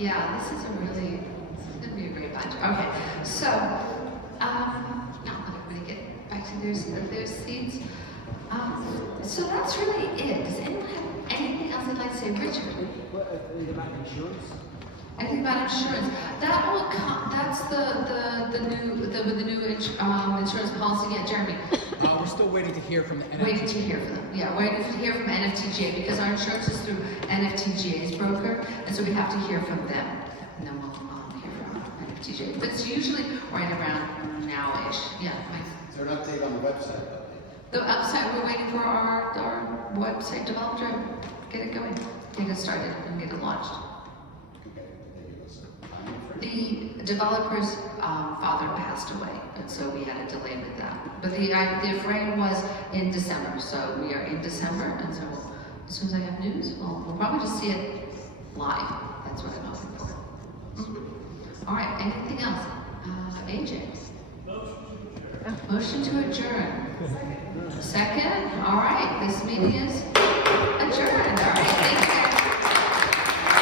yeah, this is going to be a great bunch. Okay, so now let everybody get back to their seats. So that's really it. Does anyone have anything else they'd like to say? Richard? Anything about insurance? Anything about insurance? That will come. That's the new insurance policy. Yeah, Jeremy. We're still waiting to hear from the NFTGA. Waiting to hear from them. Yeah, waiting to hear from NFTGA because our insurance is through NFTGA's broker, and so we have to hear from them, and then we'll hear from NFTGA. But it's usually right around now-ish. Yeah. Is there an update on the website? The website, we're waiting for our website developer to get it going, get it started, and get it launched. The developer's father passed away, and so we had a delay with that. But the frame was in December, so we are in December, and so as soon as I have news, we'll probably just see it live. That's what I'm hoping for. All right, anything else? AJ? Motion to adjourn. Second? All right, this meeting is